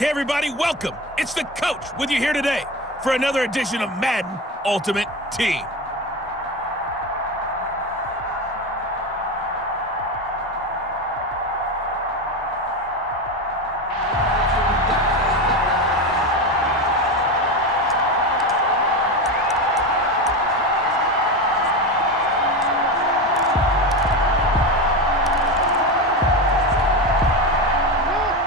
Hey everybody, welcome. It's the coach with you here today for another edition of Madden Ultimate Team.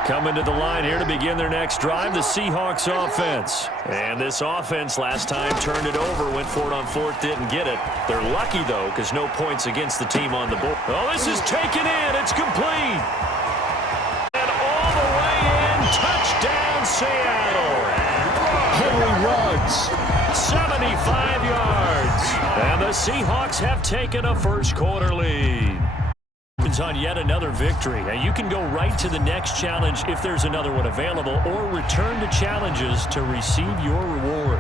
Coming to the line here to begin their next drive, the Seahawks offense. And this offense last time turned it over, went for it on fourth, didn't get it. They're lucky, though, because no points against the team on the board. Oh, this is taken in. It's complete. And all the way in. Touchdown, Seattle. Henry Ruggs. 75 yards. And the Seahawks have taken a first-quarter lead. On yet another victory. Now you can go right to the next challenge if there's another one available, or return to challenges to receive your reward.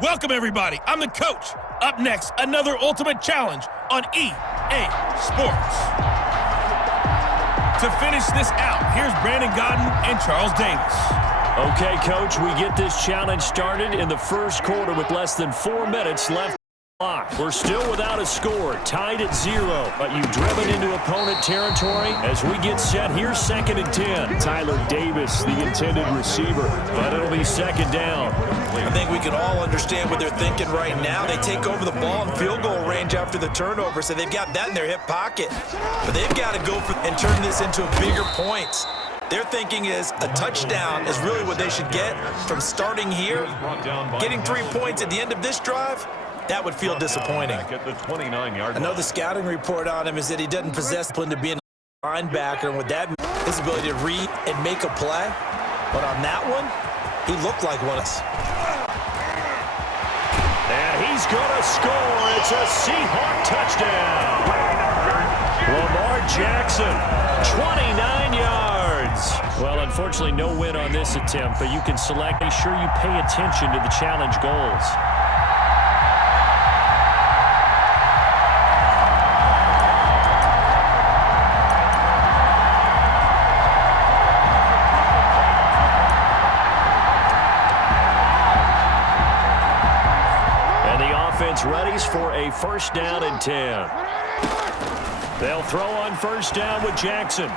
Welcome, everybody. I'm the coach. Up next, another Ultimate Challenge on EA Sports. To finish this out, here's Brandon Godden and Charles Davis. Okay, Coach, we get this challenge started in the first quarter with less than 4 minutes left. We're still without a score, tied at 0, but you've driven into opponent territory. As we get set, here's 2nd and 10. Tyler Davis, the intended receiver, but it'll be 2nd down. I think we can all understand what they're thinking right now. They take over the ball in field goal range after the turnover, so they've got that in their hip pocket. But they've got to go for and turn this into bigger points. Their thinking is a touchdown is really what they should get from starting here. Getting 3 points at the end of this drive, that would feel disappointing. I know the scouting report on him is that he doesn't possess discipline to be a linebacker, and with that, his ability to read and make a play. But on that one, he looked like one of us. And he's going to score. It's a Seahawk touchdown. Lamar Jackson, 29 yards. Well, unfortunately, no win on this attempt, but you can select. Be sure you pay attention to the challenge goals. Readies for a 1st down and 10. They'll throw on 1st down with Jackson.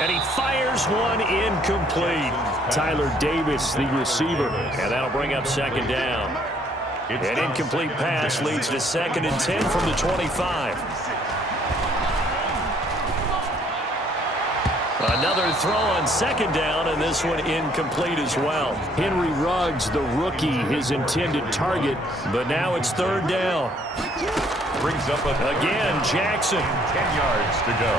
And he fires one incomplete. Tyler Davis, the receiver. And that'll bring up 2nd down. An incomplete pass leads to 2nd and 10 from the 25. Another throw on 2nd down, and this one incomplete as well. Henry Ruggs, the rookie, his intended target, but now it's 3rd down. Brings up again, Jackson. 10 yards to go.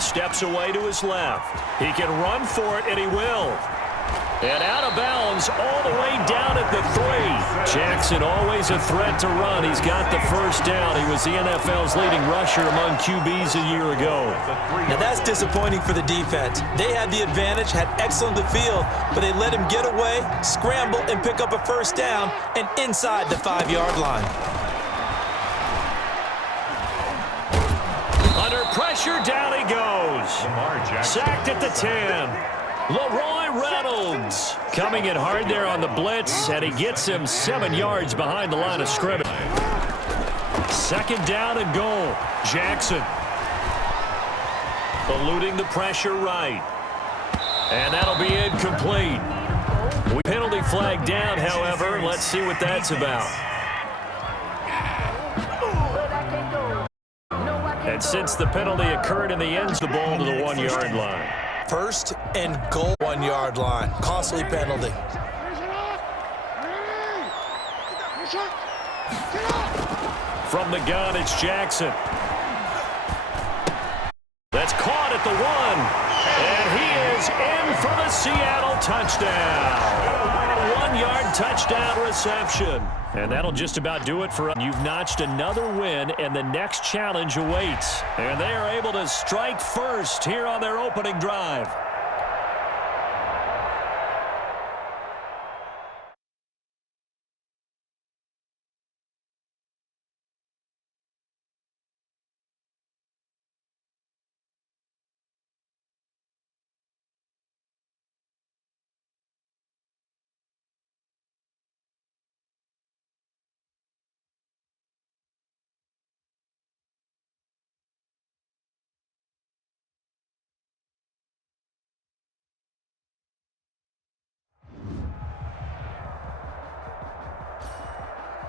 Steps away to his left. He can run for it, and he will. And out of bounds all the way down at the 3. Jackson always a threat to run. He's got the 1st down. He was the NFL's leading rusher among QBs a year ago. Now that's disappointing for the defense. They had the advantage, had excellent the field, but they let him get away, scramble, and pick up a 1st down and inside the 5-yard line. Under pressure, down he goes. Sacked at the 10. Leroy Reynolds coming in hard there on the blitz, and he gets him 7 yards behind the line of scrimmage. 2nd down and goal. Jackson eluding the pressure right. And that'll be incomplete. Penalty flag down, however. Let's see what that's about. And since the penalty occurred in the end, the ball to the 1-yard line. 1st and goal, 1-yard line. Costly penalty. From the gun, it's Jackson. That's caught at the 1. And he is in for the Seattle touchdown. A 1-yard touchdown reception. And that'll just about do it for us. You've notched another win, and the next challenge awaits. And they are able to strike first here on their opening drive.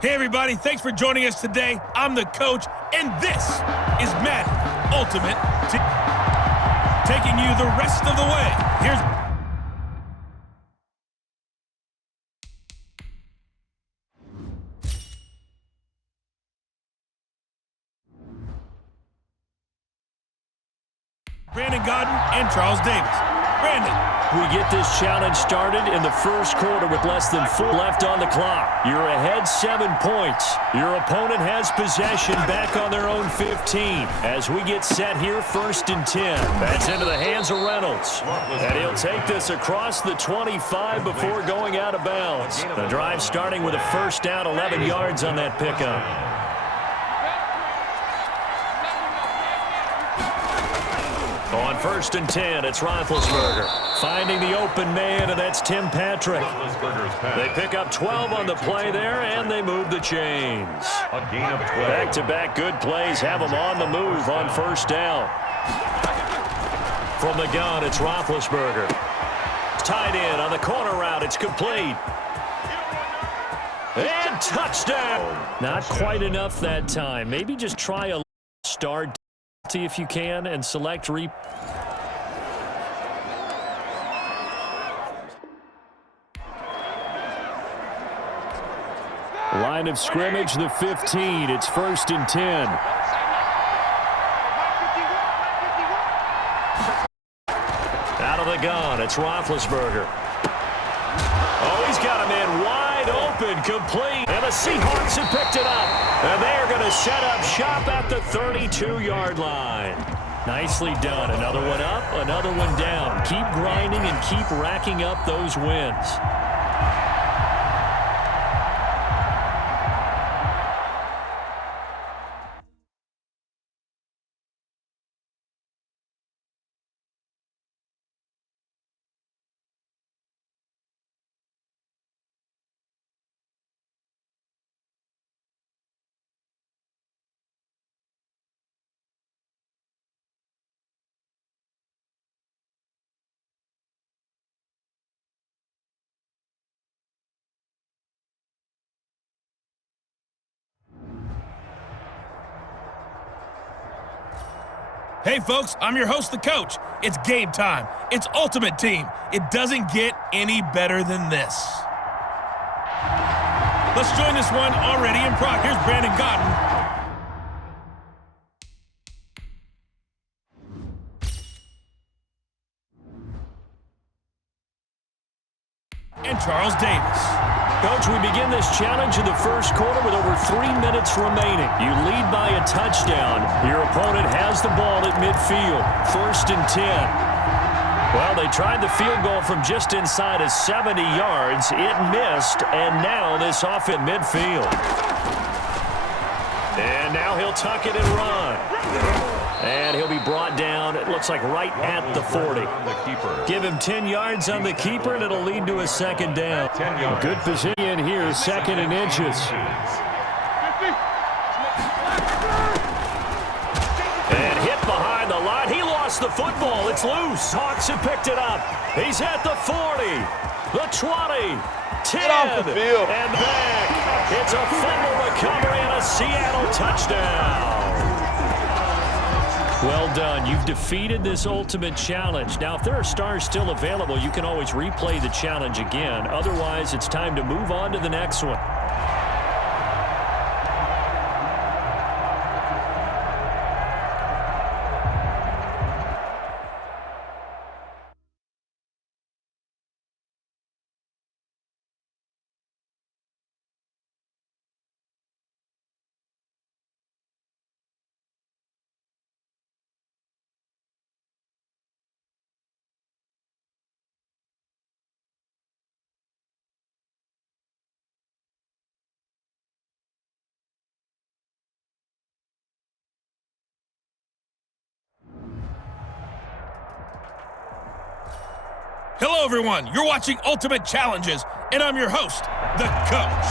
Hey everybody, thanks for joining us today. I'm the coach, and this is Madden Ultimate Team. Taking you the rest of the way. Here's Brandon Godden and Charles Davis. Brandon. We get this challenge started in the first quarter with less than 4 left on the clock. You're ahead 7 points. Your opponent has possession back on their own 15. As we get set here, 1st and 10. That's into the hands of Reynolds. And he'll take this across the 25 before going out of bounds. The drive starting with a 1st down, 11 yards on that pickup. On 1st and 10, it's Roethlisberger. Finding the open man, and that's Tim Patrick. They pick up 12 on the play there, and they move the chains. A gain of 12. Back-to-back good plays have them on the move on 1st down. From the gun, it's Roethlisberger. Tied in on the corner route. It's complete. And touchdown. Not quite enough that time. Maybe just try a start if you can and select replay. Line of scrimmage, the 15. It's 1st and 10. Out of the gun, it's Roethlisberger. Oh, he's got a man wide open, complete. And the Seahawks have picked it up. And they are going to set up shop at the 32-yard line. Nicely done. Another one up, another one down. Keep grinding and keep racking up those wins. Hey folks, I'm your host, the coach. It's game time. It's Ultimate Team. It doesn't get any better than this. Let's join this one already in progress. Here's Brandon Godden. And Charles Davis. Coach, we begin this challenge in the first quarter with over 3 minutes remaining. You lead by a touchdown. Your opponent has the ball at midfield. 1st and 10. Well, they tried the field goal from just inside of 70 yards. It missed, and now this off at midfield. And now he'll tuck it and run. And he'll be brought down, it looks like right at the 40. Give him 10 yards on the keeper, and it'll lead to a 2nd down. Good position here, 2nd and inches. And hit behind the line. He lost the football. It's loose. Hawks have picked it up. He's at the 40, the 20, 10, and back. It's a fumble recovery and a Seattle touchdown. Well done. You've defeated this ultimate challenge. Now, if there are stars still available, you can always replay the challenge again. Otherwise, it's time to move on to the next one. Hello, everyone. You're watching Ultimate Challenges, and I'm your host, the Coach.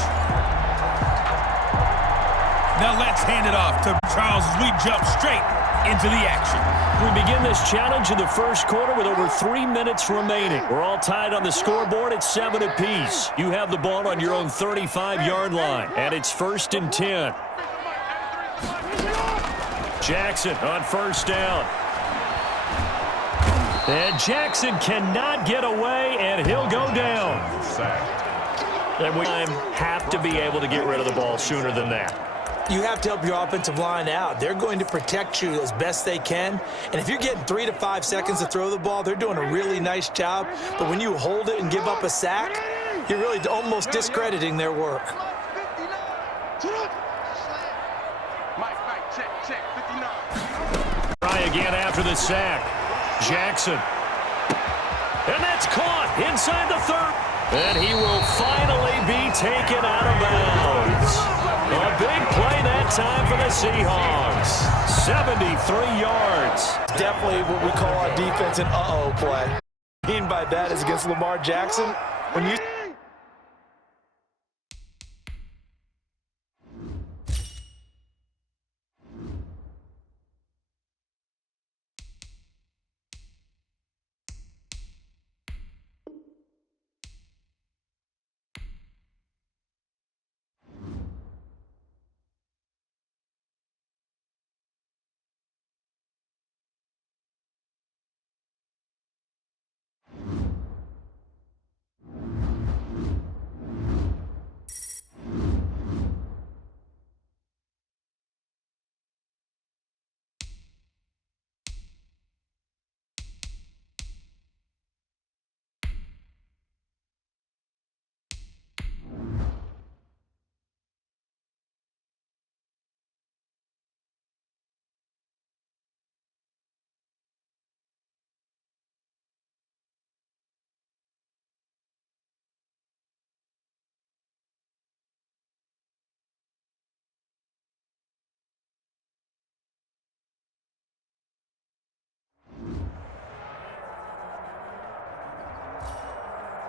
Now let's hand it off to Charles as we jump straight into the action. We begin this challenge in the first quarter with over 3 minutes remaining. We're all tied on the scoreboard at 7 apiece. You have the ball on your own 35-yard line, and it's 1st and 10. Jackson on 1st down. And Jackson cannot get away, and he'll go down. And we have to be able to get rid of the ball sooner than that. You have to help your offensive line out. They're going to protect you as best they can. And if you're getting 3 to 5 seconds to throw the ball, they're doing a really nice job. But when you hold it and give up a sack, you're really almost discrediting their work. Try again after the sack. Jackson. And that's caught inside the 3rd. And he will finally be taken out of bounds. A big play that time for the Seahawks. 73 yards. Definitely what we call our defense an uh-oh play. What I mean by that is against Lamar Jackson, when you...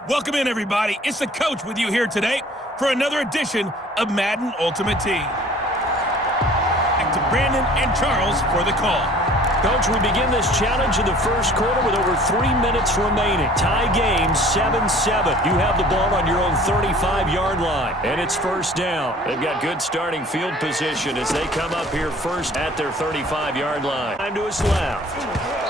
Welcome in, everybody. It's the Coach with you here today for another edition of Madden Ultimate Team. Back to Brandon and Charles for the call. Coach, we begin this challenge in the first quarter with over 3 minutes remaining. Tie game 7-7. You have the ball on your own 35-yard line, and it's 1st down. They've got good starting field position as they come up here first at their 35-yard line. Time to his left.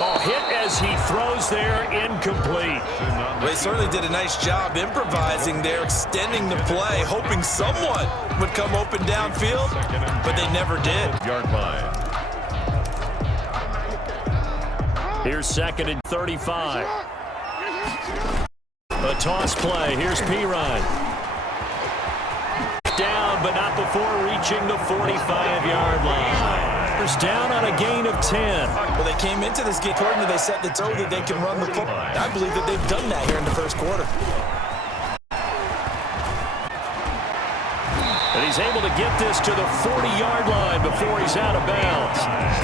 Oh, hit as he throws there, incomplete. Well, they certainly did a nice job improvising there, extending the play, hoping someone would come open downfield, but they never did. Yard line. Here's 2nd and 35. A toss play. Here's Pirine. Down, but not before reaching the 45-yard line. First down on a gain of 10. Well, they came into this game according to they set the tone that they can run the football. I believe that they've done that here in the first quarter. And he's able to get this to the 40-yard line before he's out of bounds.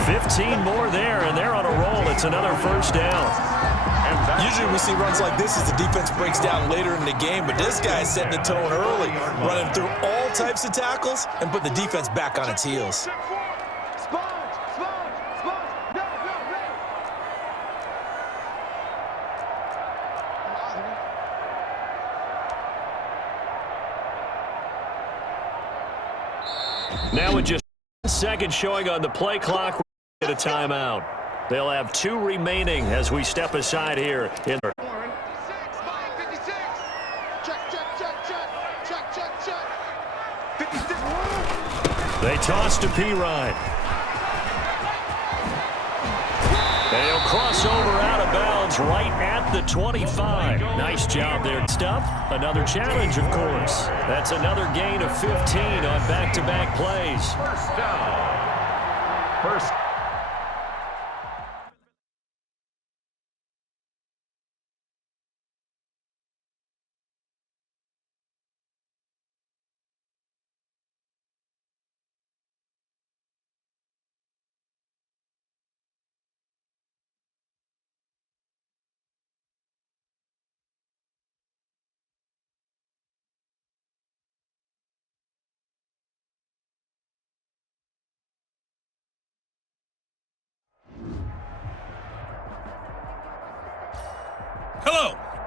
15 more there, and they're on a roll. It's another 1st down. Usually we see runs like this as the defense breaks down later in the game, but this guy's setting the tone early, running through all types of tackles and put the defense back on its heels. Now with just 1 second showing on the play clock, we're at a timeout. They'll have 2 remaining as we step aside here. They toss to Pirine. And he'll cross over out of bounds right at the 25. Nice job there, Stuff. Another challenge, of course. That's another gain of 15 on back-to-back plays. 1st down. First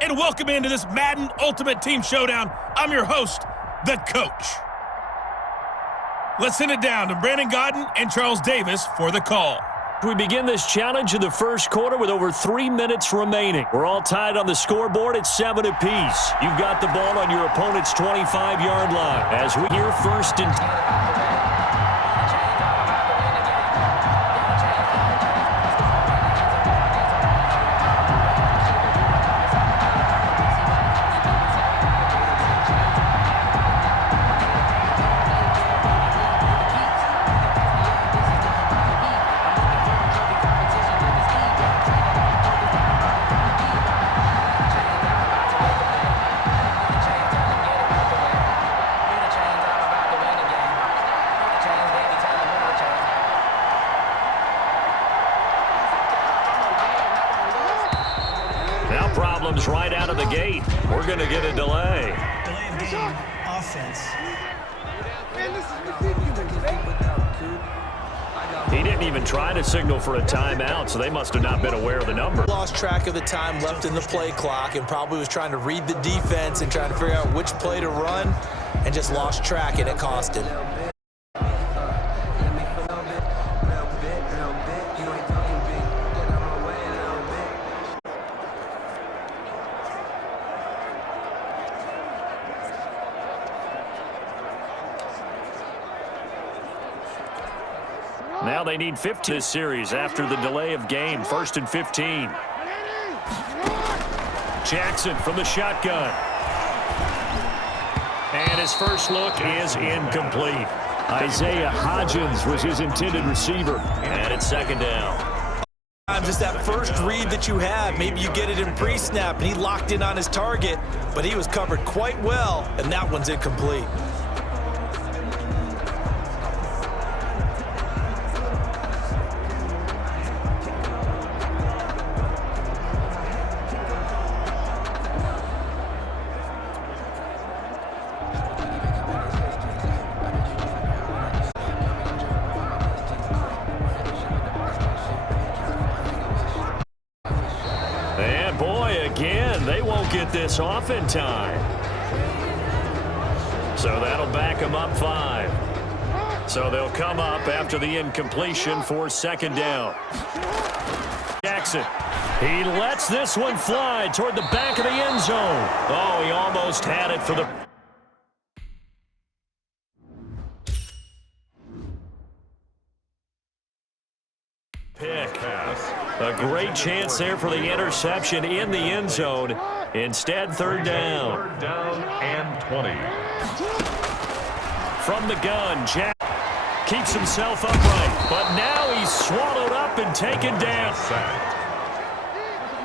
and welcome into this Madden Ultimate Team Showdown. I'm your host, the Coach. Let's send it down to Brandon Godden and Charles Davis for the call. We begin this challenge in the first quarter with over 3 minutes remaining. We're all tied on the scoreboard at 7 apiece. You've got the ball on your opponent's 25-yard line. As we hear first and... Problems right out of the gate. We're going to get a delay. Delay of game, offense. He didn't even try to signal for a timeout, so they must have not been aware of the number. Lost track of the time left in the play clock and probably was trying to read the defense and trying to figure out which play to run and just lost track, and it cost him. Now they need 50 this series after the delay of game. 1st and 15. Jackson from the shotgun. And his first look is incomplete. Isaiah Hodgins was his intended receiver. And it's 2nd down. Just that first read that you have, maybe you get it in pre-snap, and he locked in on his target, but he was covered quite well, and that one's incomplete. And boy, again, they won't get this off in time. So that'll back them up 5. So they'll come up after the incompletion for 2nd down. Jackson, he lets this one fly toward the back of the end zone. Oh, he almost had it for the... pick. A great chance there for the interception in the end zone. Instead, 3rd down. 3rd down and 20. From the gun, Jack keeps himself upright, but now he's swallowed up and taken down. Sacked.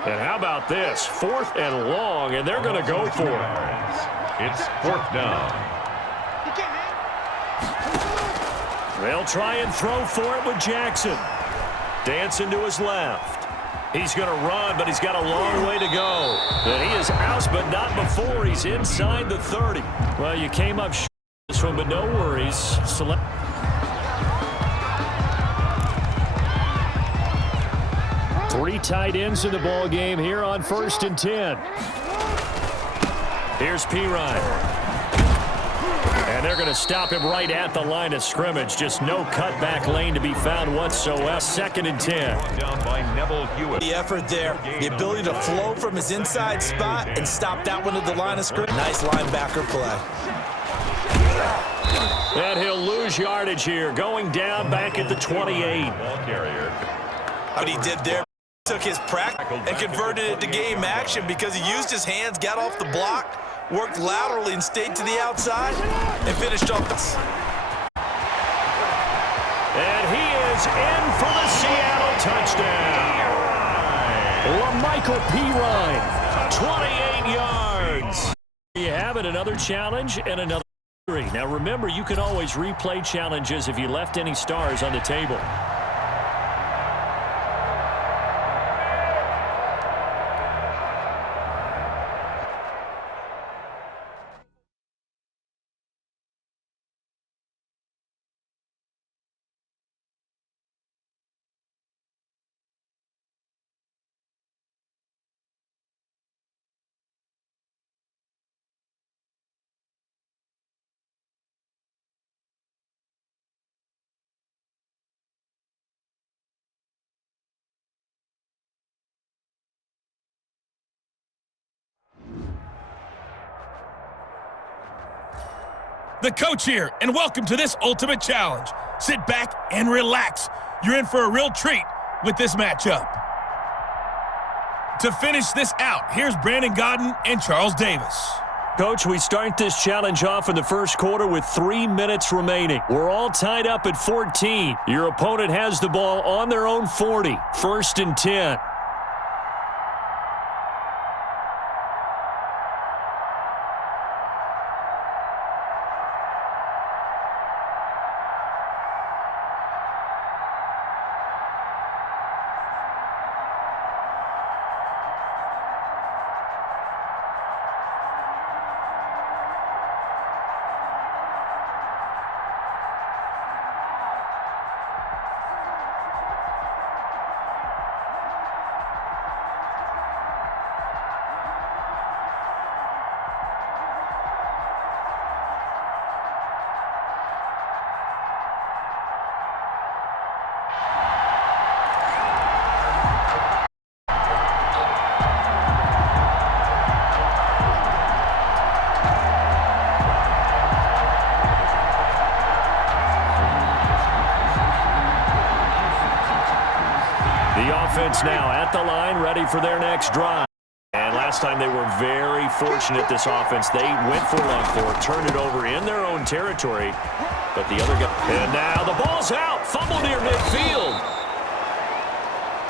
And how about this? 4th and long, and they're going to go for it. It's 4th down. They'll try and throw for it with Jackson. Dancing to his left. He's going to run, but he's got a long way to go. And he is out, but not before he's inside the 30. Well, you came up short this one, but no worries. Three tight ends in the ball game here on 1st and 10. Here's Pirine. And they're going to stop him right at the line of scrimmage. Just no cutback lane to be found whatsoever. 2nd and 10. Down by Neville Hewitt. The effort there, the ability to flow from his inside spot and stop that one at the line of scrimmage. Nice linebacker play. And he'll lose yardage here, going down back at the 28. Ball carrier. What he did there, took his practice and converted it to game action because he used his hands, got off the block, worked laterally and stayed to the outside, and finished off this. And he is in for the Seattle touchdown. LaMichael Pirine, 28 yards. You have it, another challenge and another victory. Now remember, you can always replay challenges if you left any stars on the table. The coach here, and welcome to this Ultimate Challenge. Sit back and relax. You're in for a real treat with this matchup. To finish this out, here's Brandon Godden and Charles Davis. Coach, we start this challenge off in the first quarter with 3 minutes remaining. We're all tied up at 14. Your opponent has the ball on their own 40. 1st and 10. The offense now at the line, ready for their next drive. And last time they were very fortunate, this offense. They went for it on 4, turned it over in their own territory. But the other guy... And now the ball's out. Fumble near midfield.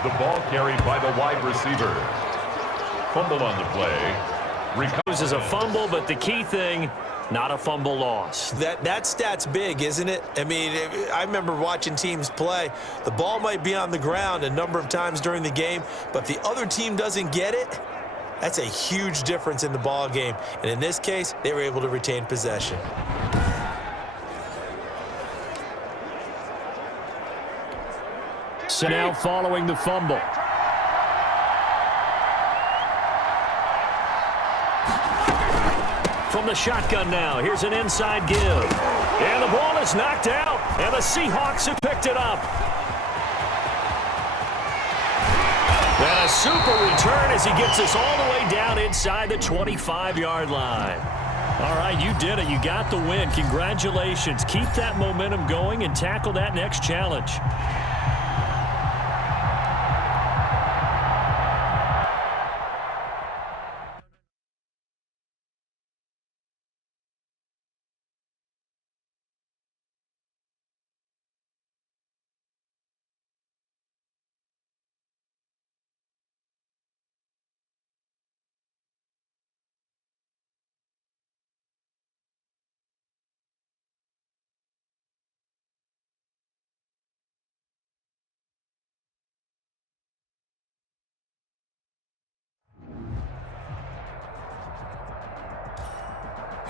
The ball carried by the wide receiver. Fumble on the play. This is a fumble, but the key thing, not a fumble loss. That stat's big, isn't it? I mean, I remember watching teams play. The ball might be on the ground a number of times during the game, but if the other team doesn't get it, that's a huge difference in the ball game. And in this case, they were able to retain possession. So now following the fumble. From the shotgun now, here's an inside give. And the ball is knocked out, and the Seahawks have picked it up. And a super return as he gets us all the way down inside the 25-yard line. All right, you did it. You got the win. Congratulations. Keep that momentum going and tackle that next challenge.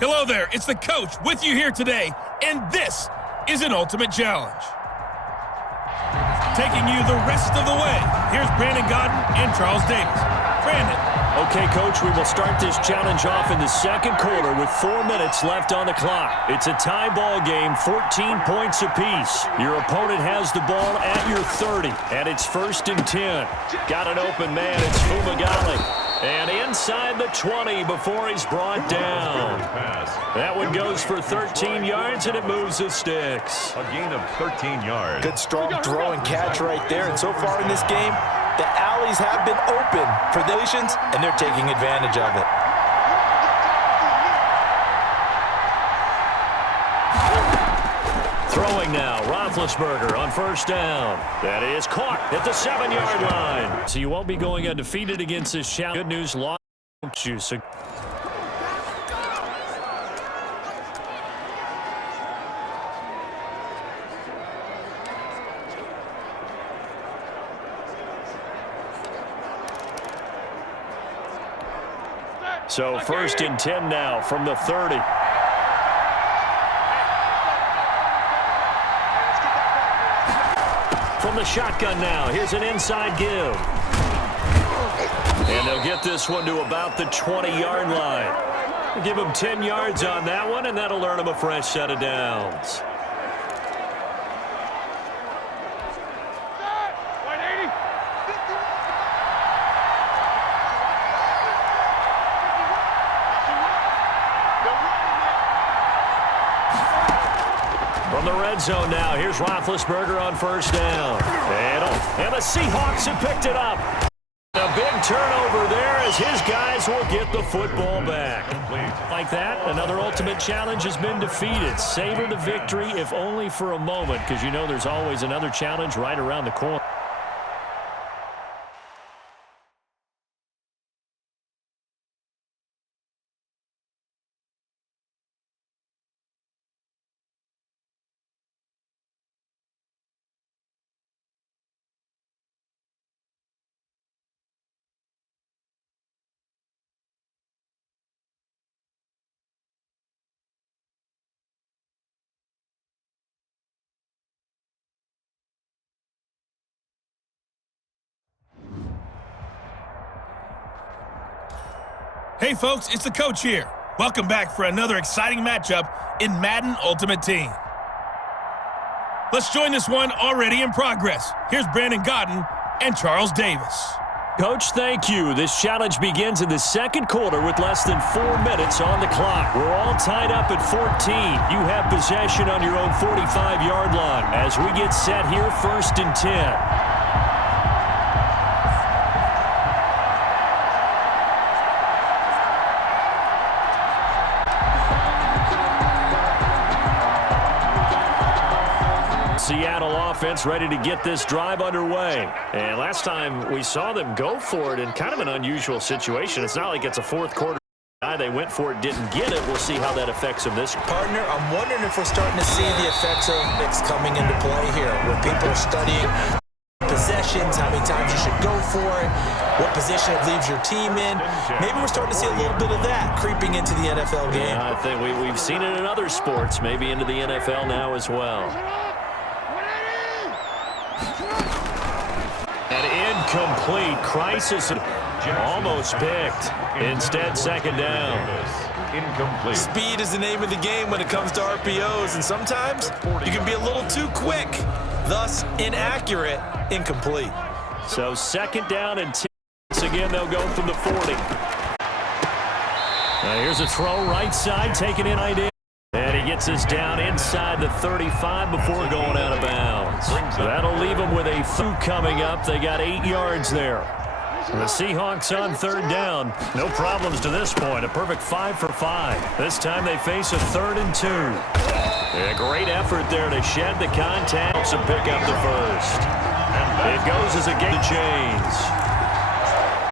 Hello there, it's the coach with you here today, and this is an Ultimate Challenge. Taking you the rest of the way, here's Brandon Godden and Charles Davis. Brandon. Okay, Coach, we will start this challenge off in the second quarter with 4 minutes left on the clock. It's a tie ball game, 14 points apiece. Your opponent has the ball at your 30, and it's 1st and 10. Got an open man, it's Fumagalli. And inside the 20 before he's brought down. That one goes for 13 yards, and it moves the sticks. A gain of 13 yards. Good strong throw and catch right there. And so far in this game, the alleys have been open for the nations, and they're taking advantage of it. Throwing now, Roethlisberger on 1st down. That is caught at the 7-yard line. So you won't be going undefeated against this challenge. Good news, lost you. So 1st and 10 now from the 30. From the shotgun now, here's an inside give. And they'll get this one to about the 20-yard line. Give them 10 yards on that one, and that'll earn them a fresh set of downs. From the red zone now, here's Roethlisberger on first down. And the Seahawks have picked it up. A big turnover there as his guys will get the football back. Like that, another ultimate challenge has been defeated. Savor the victory, if only for a moment, because you know there's always another challenge right around the corner. Hey folks, it's the coach here. Welcome back for another exciting matchup in Madden Ultimate Team. Let's join this one already in progress. Here's Brandon Godden and Charles Davis. Coach, thank you. This challenge begins in the second quarter with less than 4 minutes on the clock. We're all tied up at 14. You have possession on your own 45-yard line as we get set here, 1st and 10. Seattle offense ready to get this drive underway. And last time we saw them go for it in kind of an unusual situation. It's not like it's a fourth quarter. They went for it, didn't get it. We'll see how that affects them this. Partner, I'm wondering if we're starting to see the effects of mix coming into play here, where people are studying possessions, how many times you should go for it, what position it leaves your team in. Maybe we're starting to see a little bit of that creeping into the NFL game. Yeah, I think we've seen it in other sports, maybe into the NFL now as well. An incomplete crisis, almost picked. Instead, second down. Incomplete. Speed is the name of the game when it comes to RPOs, and sometimes you can be a little too quick, thus inaccurate, incomplete. So second down and 10. Again, they'll go from the 40. Now here's a throw right side, taken in idea. And he gets us down inside the 35 before going out of bounds. That'll leave them with a through coming up. They got 8 yards there. The Seahawks on third down. No problems to this point. A perfect 5 for 5. This time they face a 3rd and 2. A great effort there to shed the contact and pick up the first. It goes as a game to change.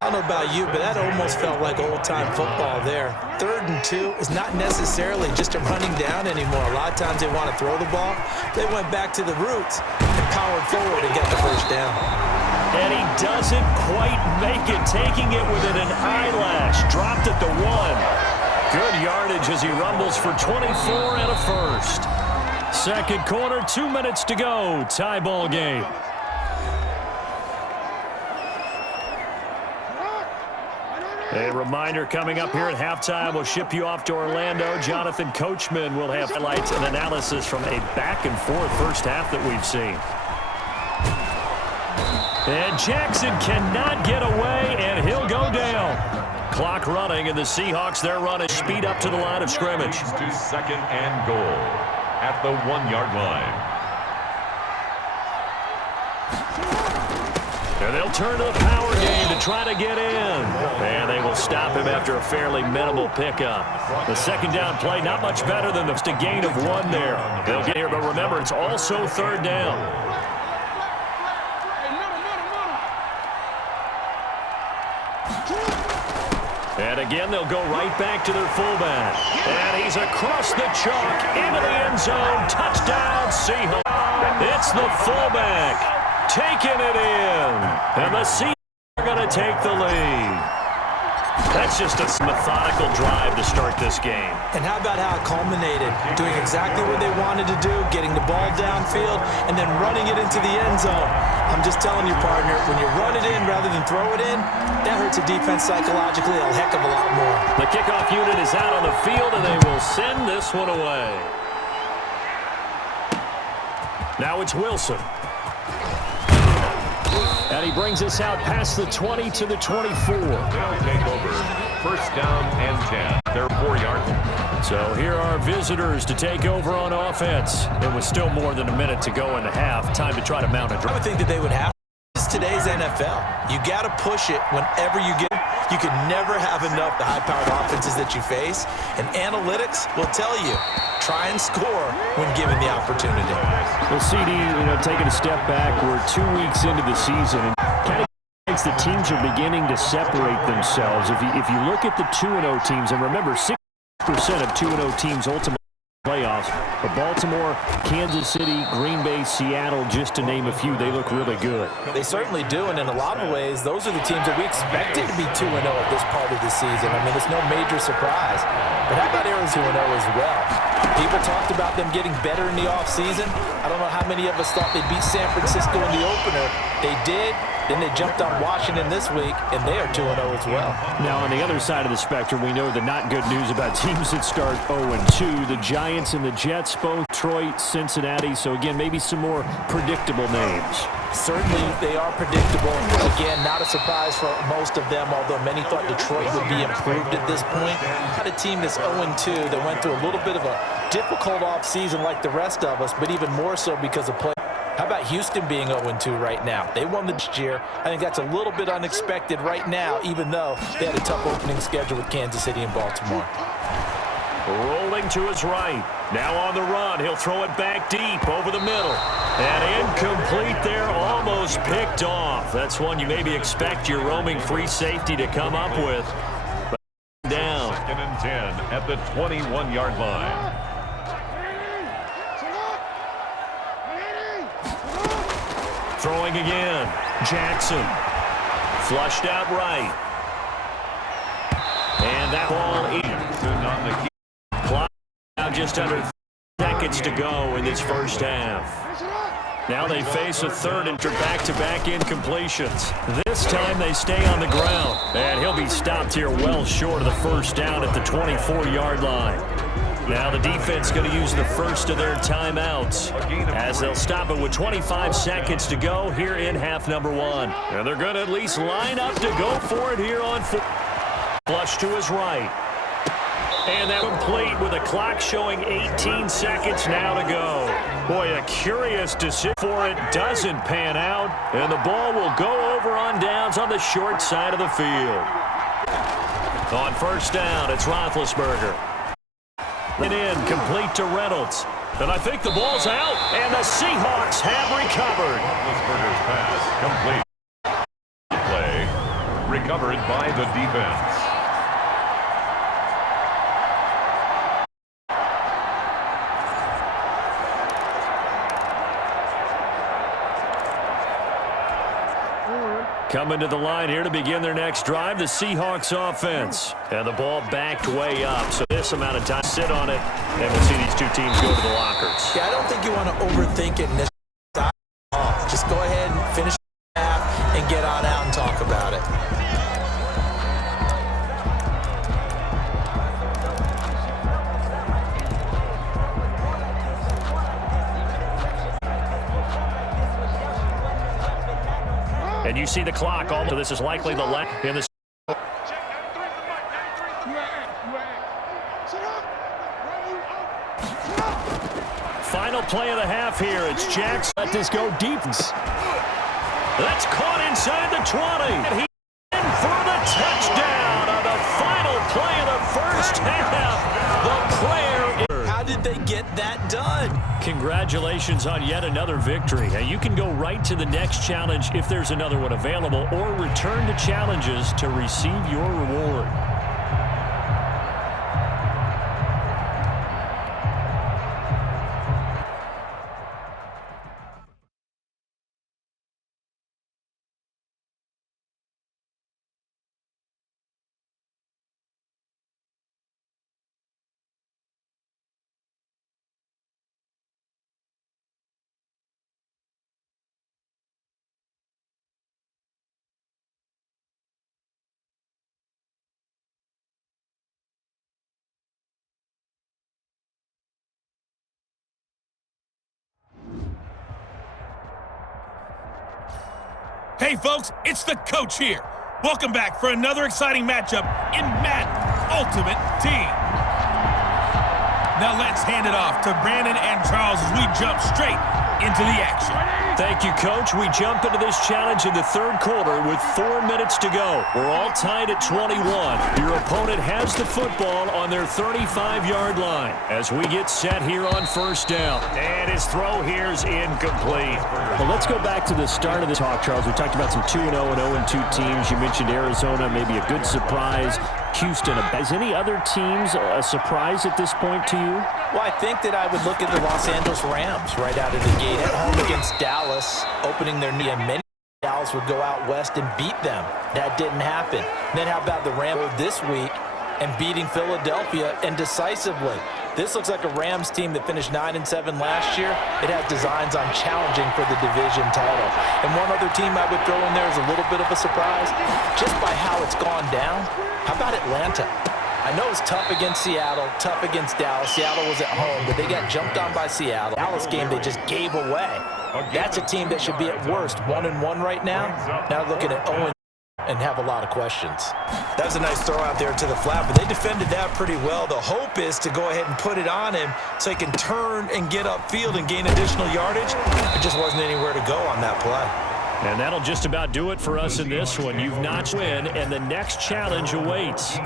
I don't know about you, but that almost felt like old-time football there. 3rd and 2 is not necessarily just a running down anymore. A lot of times they want to throw the ball. They went back to the roots and powered forward and got the first down. And he doesn't quite make it, taking it within an eyelash. Dropped at the 1. Good yardage as he rumbles for 24 and a first. Second quarter, 2 minutes to go. Tie ball game. A reminder coming up here at halftime, we'll ship you off to Orlando. Jonathan Coachman will have highlights and analysis from a back-and-forth first half that we've seen. And Jackson cannot get away, and he'll go down. Clock running, and the Seahawks, they're running speed up to the line of scrimmage. To second and goal at the 1-yard line. And they'll turn to the power game to try to get in. And they will stop him after a fairly minimal pickup. The second down play, not much better than just a gain of 1 there. They'll get here, but remember, it's also third down. And again, they'll go right back to their fullback. And he's across the chalk into the end zone. Touchdown, Seahawks. It's the fullback. Taking it in. And the Seahawks are going to take the lead. That's just a methodical drive to start this game. And how about how it culminated? Doing exactly what they wanted to do, getting the ball downfield, and then running it into the end zone. I'm just telling you, partner, when you run it in rather than throw it in, that hurts a defense psychologically a heck of a lot more. The kickoff unit is out on the field, and they will send this one away. Now it's Wilson. And he brings us out past the 20 to the 24. They'll take over. First down and 10. They're 4 yards. So here are visitors to take over on offense. It was still more than a minute to go in the half. Time to try to mount a drive. I would think that they would have. It's today's NFL. You got to push it whenever you get. You can never have enough the high-powered offenses that you face. And analytics will tell you, try and score when given the opportunity. Well, CD, taking a step back, we're 2 weeks into the season. And kind of thinks the teams are beginning to separate themselves. If you look at the 2-0 teams, and remember, 6% of 2-0 teams ultimately playoffs. But Baltimore, Kansas City, Green Bay, Seattle, just to name a few, they look really good. They certainly do, and in a lot of ways, those are the teams that we expected to be 2-0 at this part of the season. I mean, it's no major surprise. But how about Arizona 2-0 as well? People talked about them getting better in the offseason. I don't know how many of us thought they'd beat San Francisco in the opener. They did. Then they jumped on Washington this week, and they are 2-0 as well. Now, on the other side of the spectrum, we know the not good news about teams that start 0-2. The Giants and the Jets, both Detroit, Cincinnati. So, again, maybe some more predictable names. Certainly, they are predictable. Again, not a surprise for most of them, although many thought Detroit would be improved at this point. Not a team that's 0-2 that went through a little bit of a difficult offseason like the rest of us, but even more so because of play. How about Houston being 0-2 right now? They won this year. I think that's a little bit unexpected right now, even though they had a tough opening schedule with Kansas City and Baltimore. Rolling to his right. Now on the run. He'll throw it back deep over the middle. And incomplete there, almost picked off. That's one you maybe expect your roaming free safety to come up with. But down. 2nd and 10 at the 21-yard line. Throwing again. Jackson. Flushed out right. And that ball in. Clock now just under seconds to go in this first half. Now they face a third and back-to-back incompletions. This time they stay on the ground. And he'll be stopped here well short of the first down at the 24-yard line. Now the defense going to use the first of their timeouts as they'll stop it with 25 seconds to go here in half number 1. And they're going to at least line up to go for it here on foot. Flush to his right. And that complete with a clock showing 18 seconds now to go. Boy, a curious decision for it doesn't pan out. And the ball will go over on downs on the short side of the field. On first down, it's Roethlisberger. And in, complete to Reynolds. And I think the ball's out, and the Seahawks have recovered. Roethlisberger's pass complete. Play recovered by the defense. Coming to the line here to begin their next drive, the Seahawks offense. And the ball backed way up, so this amount of time, sit on it, and we'll see these two teams go to the lockers. Yeah, I don't think you want to overthink it in this time. Just go ahead and finish the half and get on out and talk about it. And you see the clock almost. So this is likely the left in the. Final play of the half here. It's Jackson. Let this go deep. That's caught inside the 20. And he in for the touchdown on the final play of the first half. The player. How did they get that done? Congratulations on yet another victory. Now you can go right to the next challenge if there's another one available, or return to challenges to receive your reward. Hey folks, it's the coach here. Welcome back for another exciting matchup in MuT Ultimate Team. Now let's hand it off to Brandon and Charles as we jump straight into the action. Thank you, Coach. We jump into this challenge in the third quarter with 4 minutes to go. We're all tied at 21. Your opponent has the football on their 35-yard line as we get set here on first down. And his throw here is incomplete. Well, let's go back to the start of the talk, Charles. We talked about some 2-0 and 0-2 teams. You mentioned Arizona, maybe a good surprise. Houston, is any other teams a surprise at this point to you? Well, I think that I would look at the Los Angeles Rams right out of the gate at home against Dallas, opening their knee, and many Dallas would go out west and beat them. That didn't happen. Then how about the Rams this week and beating Philadelphia and decisively? This looks like a Rams team that finished 9-7 last year. It has designs on challenging for the division title. And one other team I would throw in there is a little bit of a surprise, just by how it's gone down. How about Atlanta? I know it's tough against Seattle, tough against Dallas. Seattle was at home, but they got jumped on by Seattle. Dallas game they just gave away. That's a team that should be at worst 1-1 right now. Now looking at 0 and have a lot of questions. That was a nice throw out there to the flat, but they defended that pretty well. The hope is to go ahead and put it on him so he can turn and get upfield and gain additional yardage. It just wasn't anywhere to go on that play. And that'll just about do it for us in this one. You've notched win, and the next challenge awaits.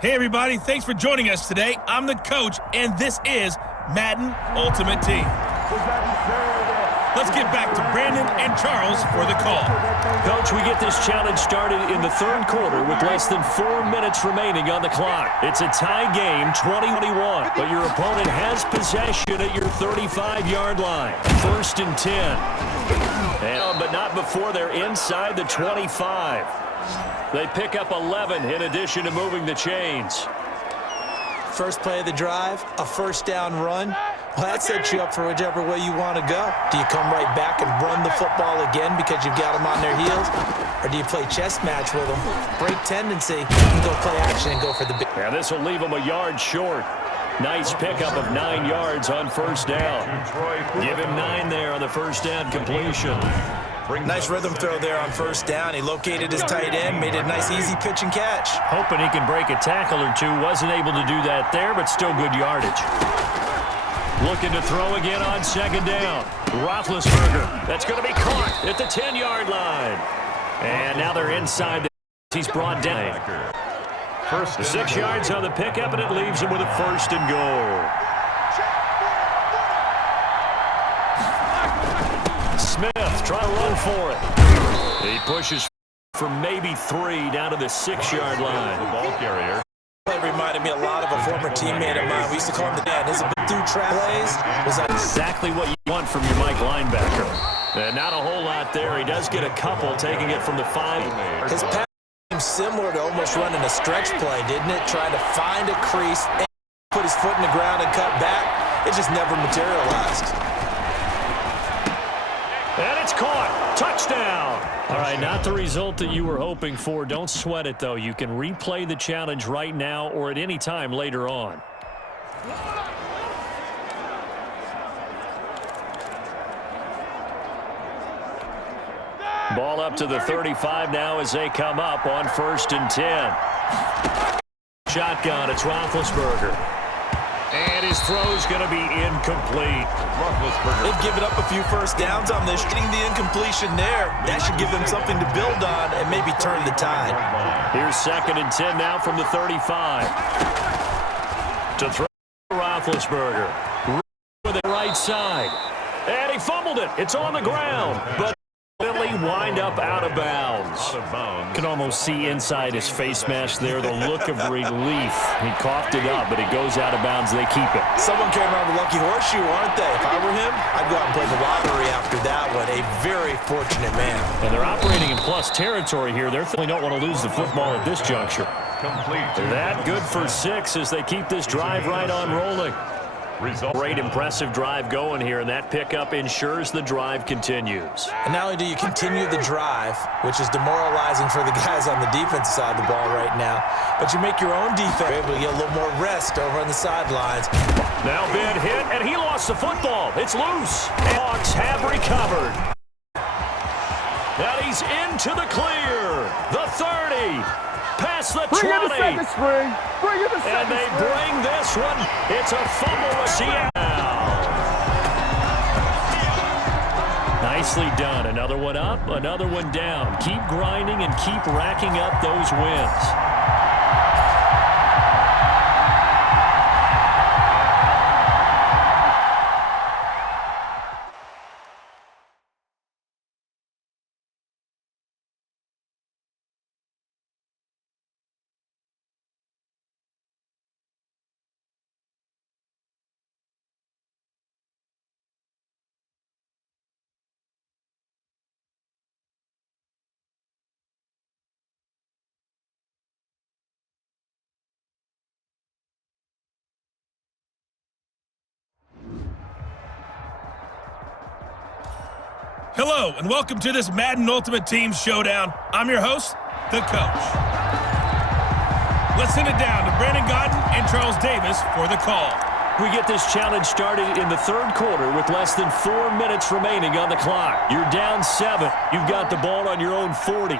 Hey, everybody. Thanks for joining us today. I'm the coach, and this is Madden Ultimate Team. Let's get back to Brandon and Charles for the call. Coach, we get this challenge started in the third quarter with less than 4 minutes remaining on the clock. It's a tie game, 20-21, but your opponent has possession at your 35-yard line. 1st and 10. But not before they're inside the 25. They pick up 11 in addition to moving the chains. First play of the drive, a first down run. Well, that sets you up for whichever way you want to go. Do you come right back and run the football again because you've got them on their heels? Or do you play chess match with them? Break tendency, and go play action and go for the big. Yeah, this will leave them a yard short. Nice pickup of 9 yards on first down. Give him 9 there on the first down completion. Nice rhythm throw there on first down. He located his tight end, made a nice easy pitch and catch. Hoping he can break a tackle or two. Wasn't able to do that there, but still good yardage. Looking to throw again on second down. Roethlisberger. That's going to be caught at the 10-yard line. And now they're inside. He's brought down. 6 yards on the pickup, and it leaves him with a 1st and goal. Smith trying to run for it. He pushes for maybe 3 down to the 6-yard line. The ball carrier. That reminded me a lot of a former teammate of mine. We used to call him the dad. His through trap plays was exactly what you want from your Mike linebacker. And not a whole lot there. He does get a couple, taking it from the 5. His pass seemed similar to almost running a stretch play, didn't it? Trying to find a crease, and put his foot in the ground and cut back. It just never materialized. And it's caught. Touchdown. All right, not the result that you were hoping for. Don't sweat it, though. You can replay the challenge right now or at any time later on. Ball up to the 35 now as they come up on 1st and 10. Shotgun, it's Roethlisberger. And his throw's going to be incomplete. They've given up a few first downs on this. Getting the incompletion there, that should give them something to build on and maybe turn the tide. Here's 2nd and 10 now from the 35. To throw Roethlisberger. With the right side. And he fumbled it. It's on the ground. But wind up out of bounds. Out of bounds. Can almost see inside his face mask there the look of relief. He coughed it up, but it goes out of bounds. They keep it. Someone came around the lucky horseshoe, aren't they? If I were him, I'd go out and play the lottery after that one. A very fortunate man. And they're operating in plus territory here. They certainly don't want to lose the football at this juncture. Complete. That good for 6 as they keep this drive right on rolling. Great impressive drive going here, and that pickup ensures the drive continues. And not only do you continue the drive, which is demoralizing for the guys on the defensive side of the ball right now, but you make your own defense able to get a little more rest over on the sidelines. Now big hit, and he lost the football. It's loose. Hawks have recovered. Now he's into the clear. The 30. Past the 20. Bring in the second string. Bring in the second And they bring this one. It's a fumble with Seattle. Nicely done. Another one up, another one down. Keep grinding and keep racking up those wins. Hello, and welcome to this Madden Ultimate Team Showdown. I'm your host, the Coach. Let's send it down to Brandon Godden and Charles Davis for the call. We get this challenge started in the third quarter with less than 4 minutes remaining on the clock. You're down 7. You've got the ball on your own 40.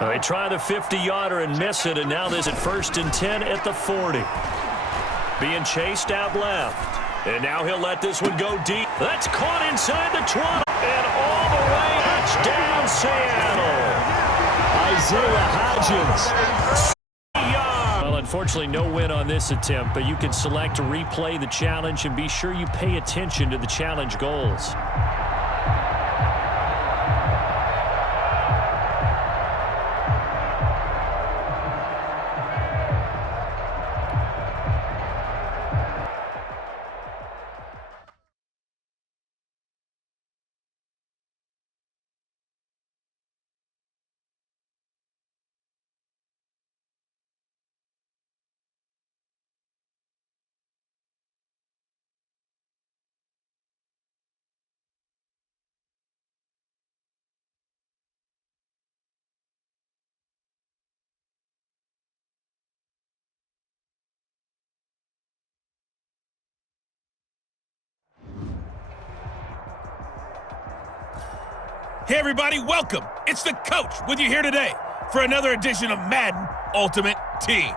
They try the 50-yarder and miss it, and now this at 1st and 10 at the 40. Being chased out left. And now he'll let this one go deep. That's caught inside the 20. And all the way, touchdown Seattle. Isaiah Hodgins. Well, unfortunately, no win on this attempt, but you can select to replay the challenge and be sure you pay attention to the challenge goals. Hey everybody, welcome. It's the Coach with you here today for another edition of Madden Ultimate Team.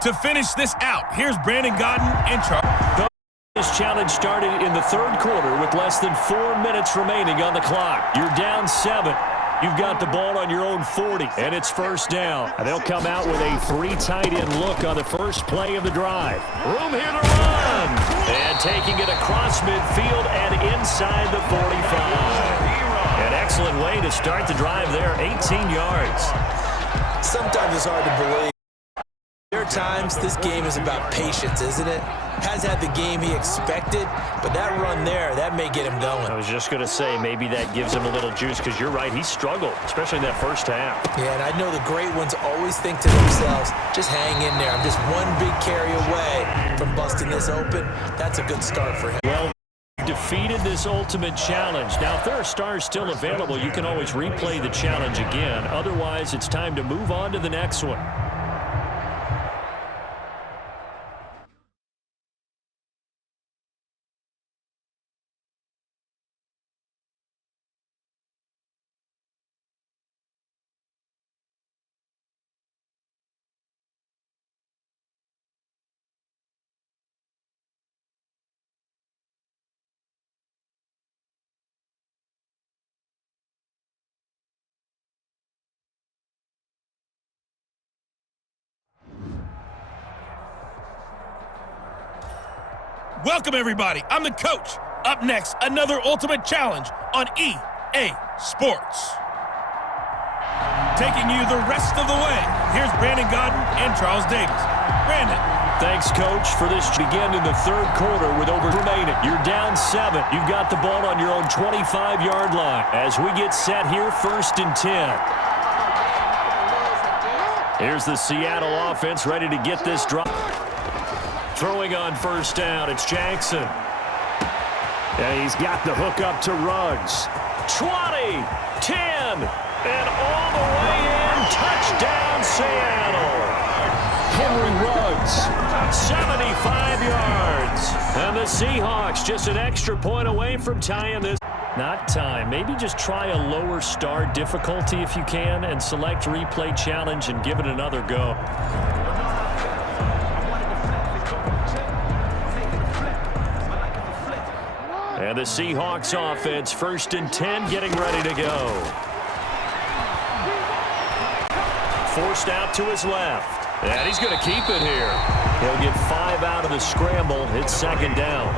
To finish this out, here's Brandon Godden and Charles. This challenge started in the third quarter with less than 4 minutes remaining on the clock. You're down 7. You've got the ball on your own 40, and it's 1st down. And they'll come out with a 3 tight end look on the first play of the drive. Room here to run. And taking it across midfield and inside the 45. An excellent way to start the drive there, 18 yards. Sometimes it's hard to believe. There are times this game is about patience, isn't it? Has had the game he expected, but that run there, that may get him going. I was just going to say, maybe that gives him a little juice, because you're right, he struggled, especially in that first half. Yeah, and I know the great ones always think to themselves, just hang in there. I'm just one big carry away from busting this open. That's a good start for him. Well, defeated this ultimate challenge. Now, if there are stars still available, you can always replay the challenge again. Otherwise, it's time to move on to the next one. Welcome everybody, I'm the Coach. Up next, another Ultimate Challenge on EA sports. Taking you the rest of the way, here's Brandon Godden and Charles Davis. Brandon. Thanks, Coach, for this begin in the third quarter with over remaining. You're down 7. You've got the ball on your own 25-yard line. As we get set here, 1st and 10. Here's the Seattle offense ready to get this drop. Throwing on 1st down, it's Jackson. And he's got the hook up to Ruggs. 20, 10, and all the way in. Touchdown, Seattle. Henry Ruggs, 75 yards. And the Seahawks just an extra point away from tying this. Not time. Maybe just try a lower star difficulty if you can and select replay challenge and give it another go. And the Seahawks offense, 1st and 10, getting ready to go. Forced out to his left. And he's going to keep it here. He'll get 5 out of the scramble. It's 2nd down.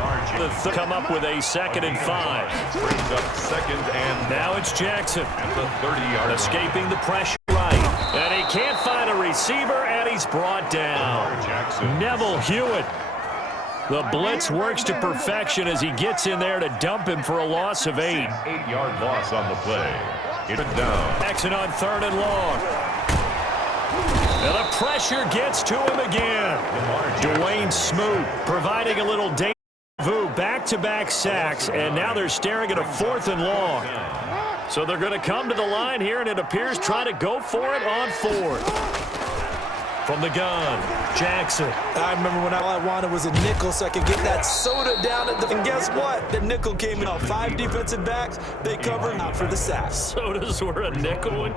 Come up with a 2nd and 5. Brings up 2nd and now it's Jackson. at the 30-yard Escaping line. the pressure right. And he can't find a receiver, and he's brought down. Jackson. Neville Hewitt. The blitz works to perfection as he gets in there to dump him for a loss of 8. 8-yard loss on the play. It's down. Jackson on 3rd and long. And the pressure gets to him again. Dwayne Smoot providing a little deja vu, back-to-back sacks, and now they're staring at a 4th and long. So they're going to come to the line here, and it appears trying to go for it on 4th. From the gun, Jackson. I remember when all I wanted was a nickel so I could get that soda down at the... And guess what? The nickel came in on 5 defensive backs. They covered out for the sacks. Sodas were a nickel.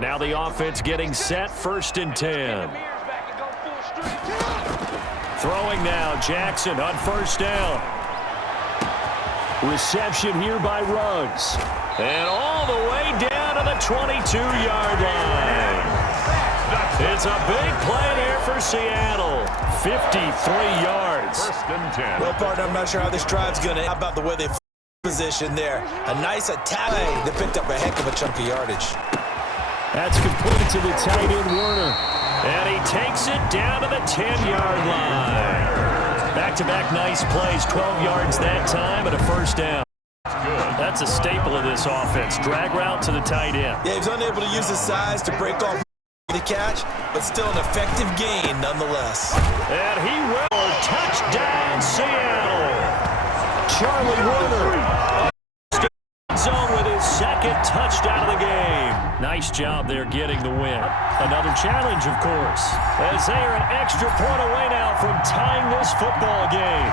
Now the offense getting set, 1st and 10. Throwing now, Jackson on 1st down. Reception here by Ruggs. And all the way down to the 22-yard line. It's a big play there for Seattle. 53 yards. 1st and 10. Well, partner, I'm not sure how this drive's going to end. How about the way they position there? A nice attack. They picked up a heck of a chunk of yardage. That's completed to the tight end, Werner. And he takes it down to the 10-yard line. Back-to-back nice plays, 12 yards that time and a 1st down. That's a staple of this offense. Drag route to the tight end. Yeah, he's unable to use his size to break off the catch, but still an effective gain nonetheless. And he will. Touchdown, Seattle. Charlie Werner. Zone with his 2nd touchdown of the game. Nice job there getting the win. Another challenge, of course, as they are an extra point away now from tying this football game.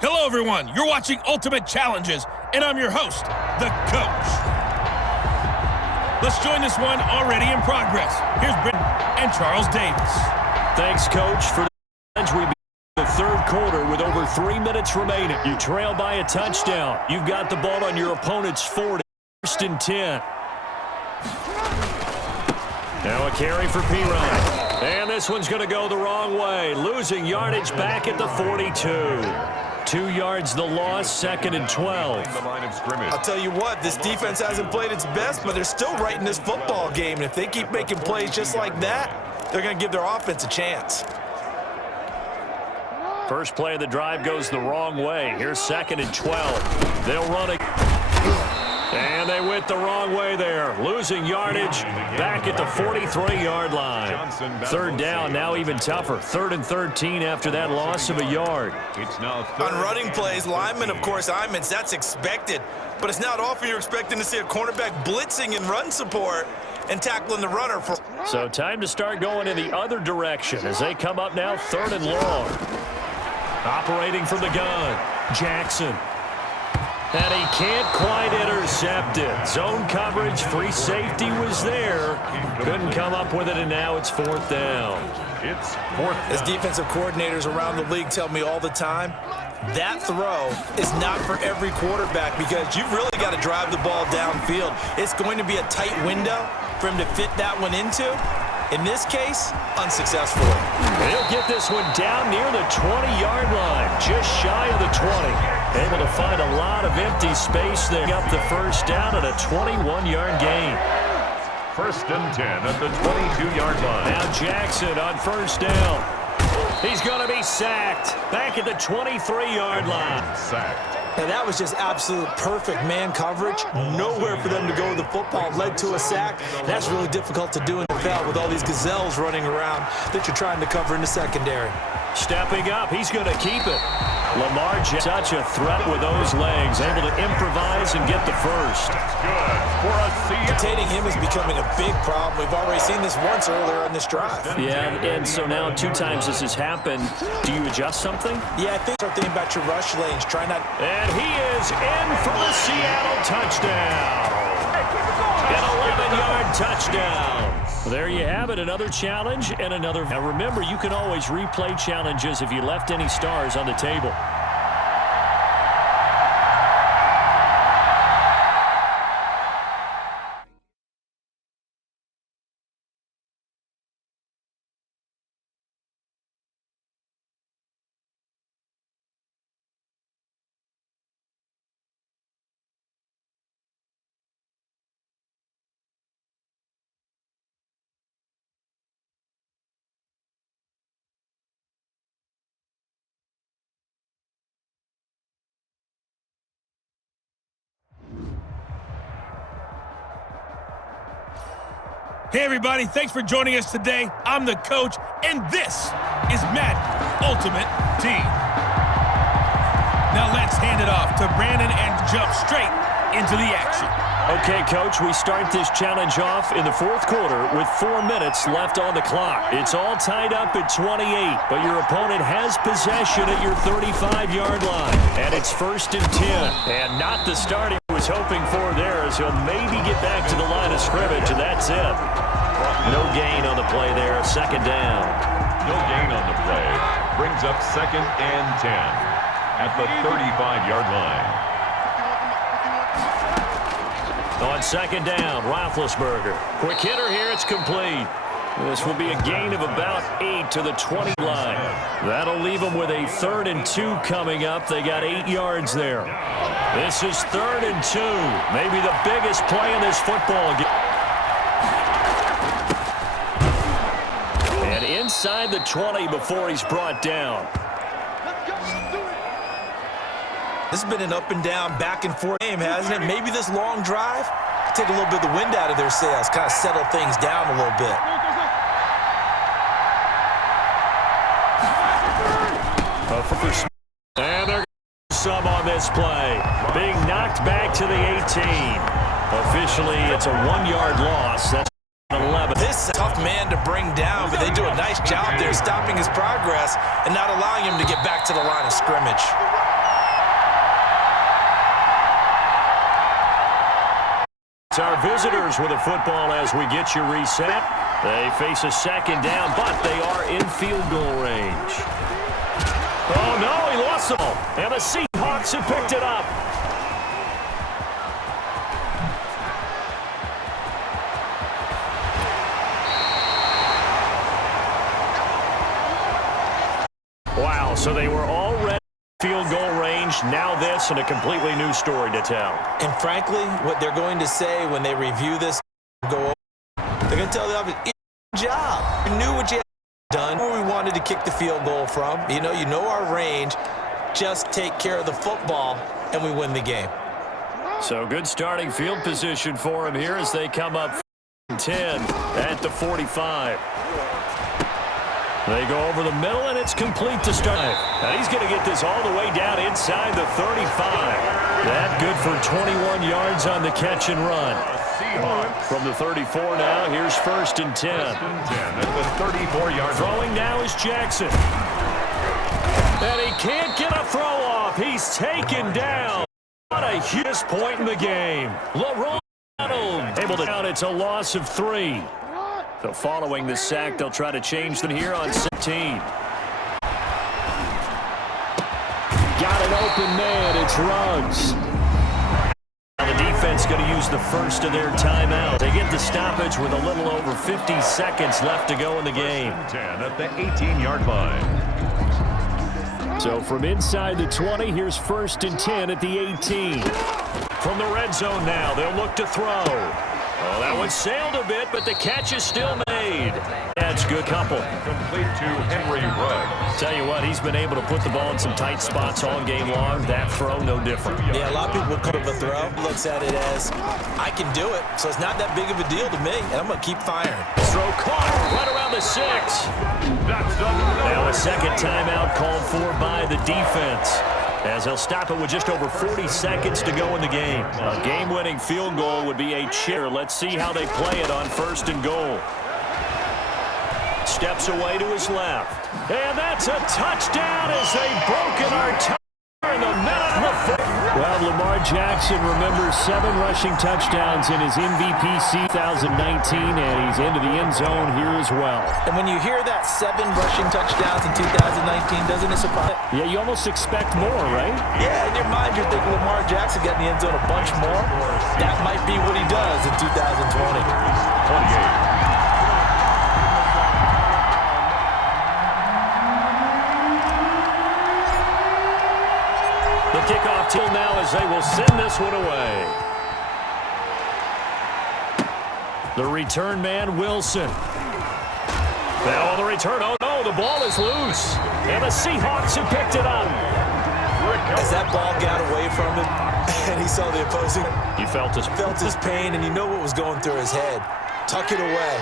Hello, everyone. You're watching Ultimate Challenges, and I'm your host, the Coach. Let's join this one already in progress. Here's Brendan and Charles Davis. Thanks, Coach, for the challenge. We begin the third quarter with over 3 minutes remaining. You trail by a touchdown. You've got the ball on your opponent's 40. 1st and 10. Now a carry for Pirine. And this one's going to go the wrong way. Losing yardage back at the 42. 2 yards the loss, 2nd and 12. The line of scrimmage. I'll tell you what, this defense hasn't played its best, but they're still right in this football game. And if they keep making plays just like that, they're going to give their offense a chance. First play of the drive goes the wrong way. Here's 2nd and 12. They'll run it. And And they went the wrong way there, losing yardage back at the 43-yard line. 3rd down, now even tougher. 3rd and 13 after that loss of a yard. On running plays, linemen, of course, that's expected. But it's not often you're expecting to see a cornerback blitzing in run support and tackling the runner. So time to start going in the other direction as they come up now 3rd and long. Operating from the gun, Jackson. And he can't quite intercept it. Zone coverage, free safety was there. Couldn't come up with it, and now it's 4th down. It's 4th down. As defensive coordinators around the league tell me all the time, that throw is not for every quarterback because you've really got to drive the ball downfield. It's going to be a tight window for him to fit that one into. In this case, unsuccessfully. He'll get this one down near the 20-yard line, just shy of the 20. Able to find a lot of empty space there. Up the 1st down at a 21-yard gain. 1st and 10 at the 22-yard line. Now Jackson on 1st down. He's going to be sacked back at the 23-yard line. Sacked. And that was just absolute perfect man coverage. Nowhere for them to go with the football. Led to a sack. That's really difficult to do in the NFL with all these gazelles running around that you're trying to cover in the secondary. Stepping up, he's going to keep it. Lamar, such a threat with those legs, able to improvise and get the 1st. Good for a Seattle. Containing him is becoming a big problem. We've already seen this once earlier on this drive. Yeah, and so now 2 times this has happened. Do you adjust something? Yeah, I think start thinking about your rush lanes. Try not. And he is in for the Seattle touchdown. An 11-yard touchdown. There you have it, another challenge and another. Now remember, you can always replay challenges if you left any stars on the table. Hey, everybody. Thanks for joining us today. I'm the coach, and this is MuT Ultimate Team. Now let's hand it off to Brandon and jump straight into the action. Okay, Coach, we start this challenge off in the 4th quarter with 4 minutes left on the clock. It's all tied up at 28, but your opponent has possession at your 35-yard line. And it's 1st and 10. And not the start he was hoping for there, as he'll maybe get back to the line of scrimmage, and that's it. No gain on the play there, 2nd down. No gain on the play. Brings up 2nd and 10 at the 35-yard line. On 2nd down, Roethlisberger. Quick hitter here, it's complete. This will be a gain of about 8 to the 20 line. That'll leave them with a 3rd and 2 coming up. They got 8 yards there. This is 3rd and 2. Maybe the biggest play in this football game. And inside the 20 before he's brought down. This has been an up and down, back and forth game, hasn't it? Maybe this long drive take a little bit of the wind out of their sails, kind of settle things down a little bit. And they're some on this play. Being knocked back to the 18. Officially, it's a 1-yard loss. That's 11. This is a tough man to bring down, but they do a nice job there stopping his progress and not allowing him to get back to the line of scrimmage. It's our visitors with a football as we get you reset. They face a 2nd down, but they are in field goal range. Oh, no, he lost the ball. And the Seahawks have picked it up. Wow, so they were already field goal range. Now this, and a completely new story to tell. And frankly, what they're going to say when they review this, they're going to tell the offense, it's your job. You knew what you had done, where we wanted to kick the field goal from. You know our range. Just take care of the football, and we win the game. So good starting field position for him here as they come up 10 at the 45. They go over the middle, and it's complete to start. And he's going to get this all the way down inside the 35. That good for 21 yards on the catch and run. From the 34 now, here's 1st and 10. At the 34-yard Throwing now is Jackson. And he can't get a throw off. He's taken down. What a huge point in the game. LeRon able to count. It's a loss of 3. So following the sack, they'll try to change them here on 17. Got an open man. It's Ruggs. Now the defense going to use the first of their timeout. They get the stoppage with a little over 50 seconds left to go in the game. 10 at the 18-yard line. So from inside the 20, here's 1st and 10 at the 18. From the red zone now, they'll look to throw. Oh, that one sailed a bit, but the catch is still made. That's a good couple. Complete to Henry Ruggs. Tell you what, he's been able to put the ball in some tight spots all game long. That throw, no different. Yeah, a lot of people call it a throw. Looks at it as, I can do it, so it's not that big of a deal to me, and I'm going to keep firing. Throw caught right around the 6. Now a second timeout called for by the defense, as they'll stop it with just over 40 seconds to go in the game. A game-winning field goal would be a chair. Let's see how they play it on 1st and goal. Steps away to his left. And that's a touchdown as they've broken our tie in the middle of the foot. Well, Lamar Jackson remembers 7 rushing touchdowns in his MVP 2019, and he's into the end zone here as well. And when you hear that 7 rushing touchdowns in 2019, doesn't it surprise? Yeah, you almost expect more, right? Yeah, in your mind, you're thinking Lamar Jackson got in the end zone a bunch more. That might be what he does in 2020. 28. The kickoff till now as they will send this one away. The return man, Wilson. Now on the return, oh no, the ball is loose. And the Seahawks have picked it up. As that ball got away from him, and he saw the opposing, He felt his pain, and you know what was going through his head. Tuck it away.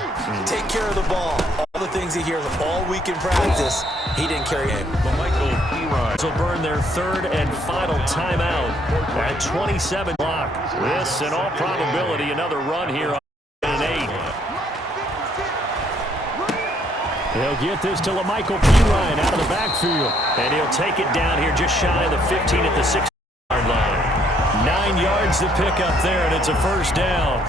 Take care of the ball. All the things he hears all week in practice, he didn't carry him. will burn their 3rd and final timeout at 27 o'clock. This, in all probability, another run here on 8. They'll get this to LaMichael Pirine out of the backfield. And he'll take it down here just shy of the 15 at the 6-yard line. 9 yards to pick up there, and it's a 1st down.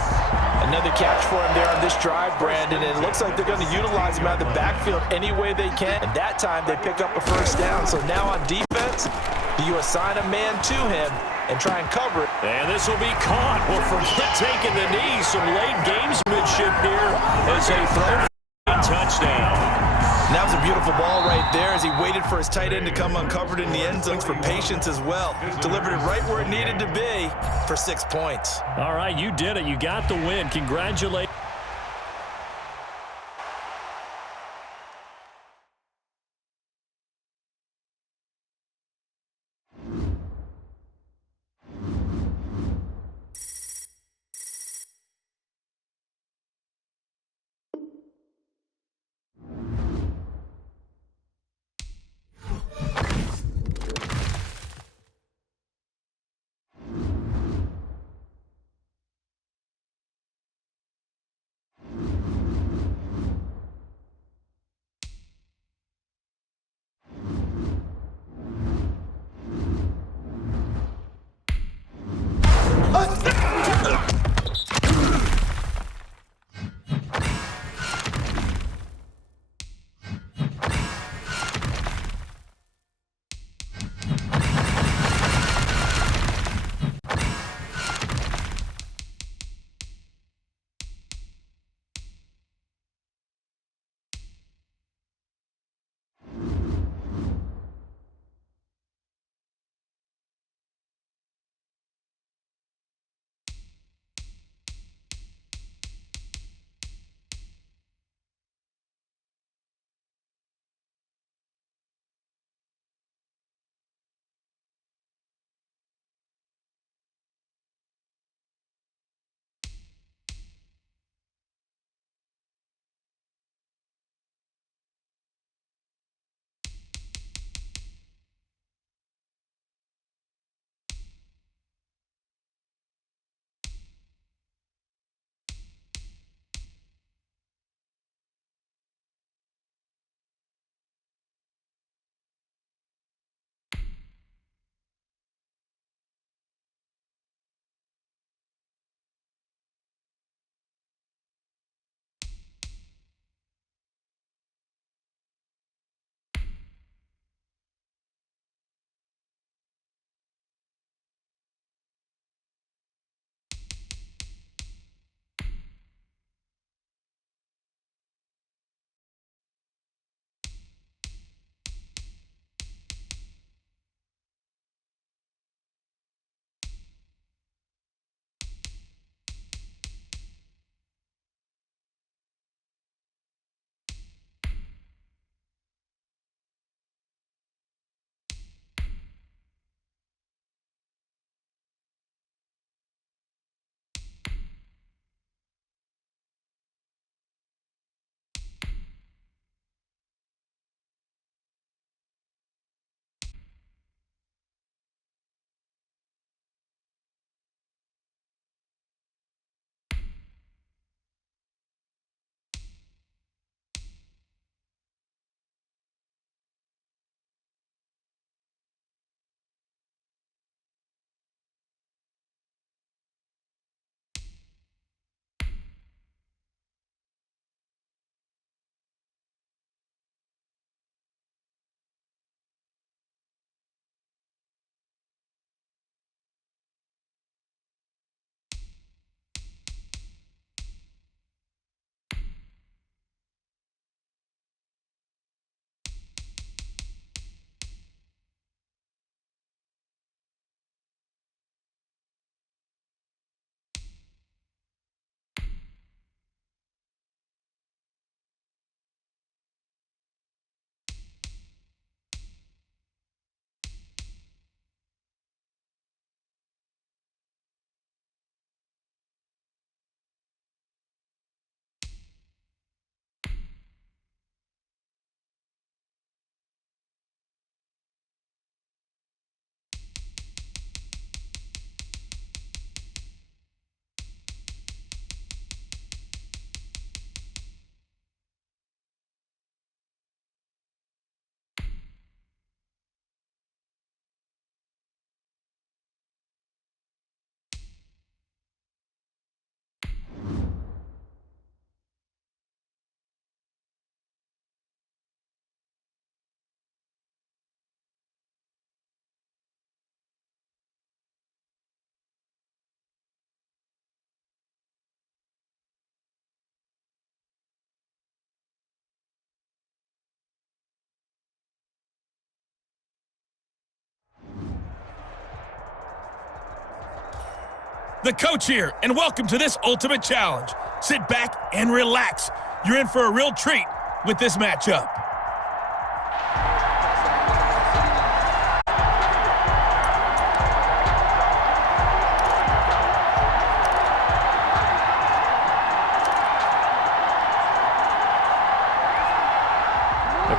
Another catch for him there on this drive, Brandon, and it looks like they're going to utilize him out of the backfield any way they can. And that time, they pick up a 1st down. So now on defense, do you assign a man to him and try and cover it? And this will be caught. Well, forget taking the knee. Some late gamesmanship here as they throw a touchdown. And that was a beautiful ball right there as he waited for his tight end to come uncovered in the end zone for patience as well. Delivered it right where it needed to be for 6 points. All right, you did it. You got the win. Congratulations. The coach here, and welcome to this Ultimate Challenge. Sit back and relax. You're in for a real treat with this matchup.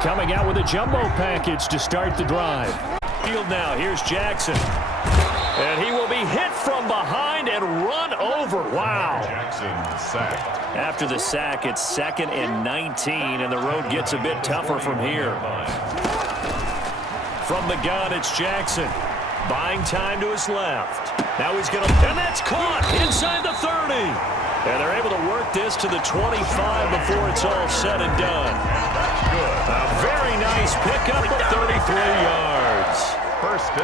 Coming out with a jumbo package to start the drive. Field now, here's Jackson. And he will be hit from behind and run over. Wow. Jackson sacked. After the sack, it's 2nd and 19, and the road gets a bit tougher from here. From the gun, it's Jackson. Buying time to his left. Now he's going to, and that's caught inside the 30. And they're able to work this to the 25 before it's all said and done. A very nice pickup of 33 yards.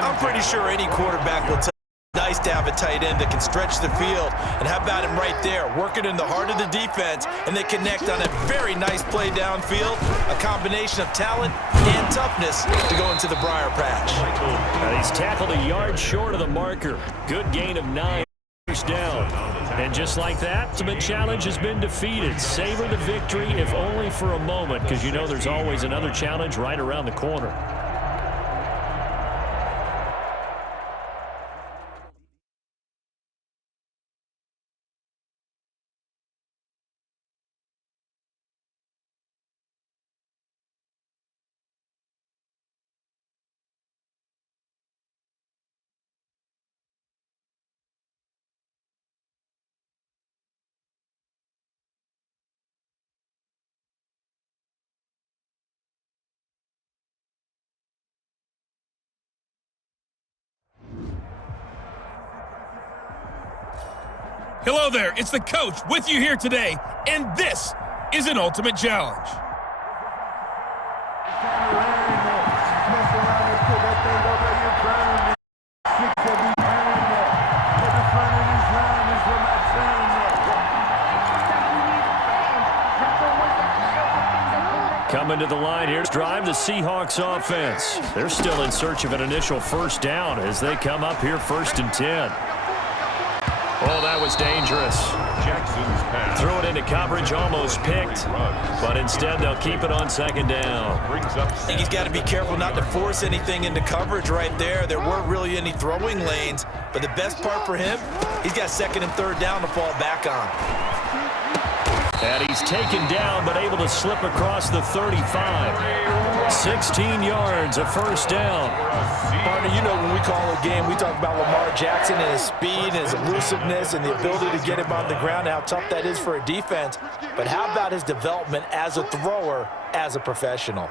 I'm pretty sure any quarterback will tell you it's nice to have a tight end that can stretch the field. And how about him right there, working in the heart of the defense, and they connect on a very nice play downfield, a combination of talent and toughness to go into the briar patch. And he's tackled a yard short of the marker. Good gain of 9. Down. And just like that, the ultimate challenge has been defeated. Savor the victory, if only for a moment, because you know there's always another challenge right around the corner. Hello there, it's the coach with you here today, and this is an Ultimate Challenge. Coming to the line here to drive the Seahawks offense. They're still in search of an initial first down as they come up here 1st and 10. Oh, that was dangerous. Jackson's pass. Threw it into coverage, almost picked, but instead they'll keep it on 2nd down. I think he's got to be careful not to force anything into coverage right there. There weren't really any throwing lanes, but the best part for him, he's got 2nd and 3rd down to fall back on. And he's taken down, but able to slip across the 35. 16 yards, a first down. Partner, you know when we call a game, we talk about Lamar Jackson and his speed and his elusiveness and the ability to get him on the ground, how tough that is for a defense. But how about his development as a thrower, as a professional?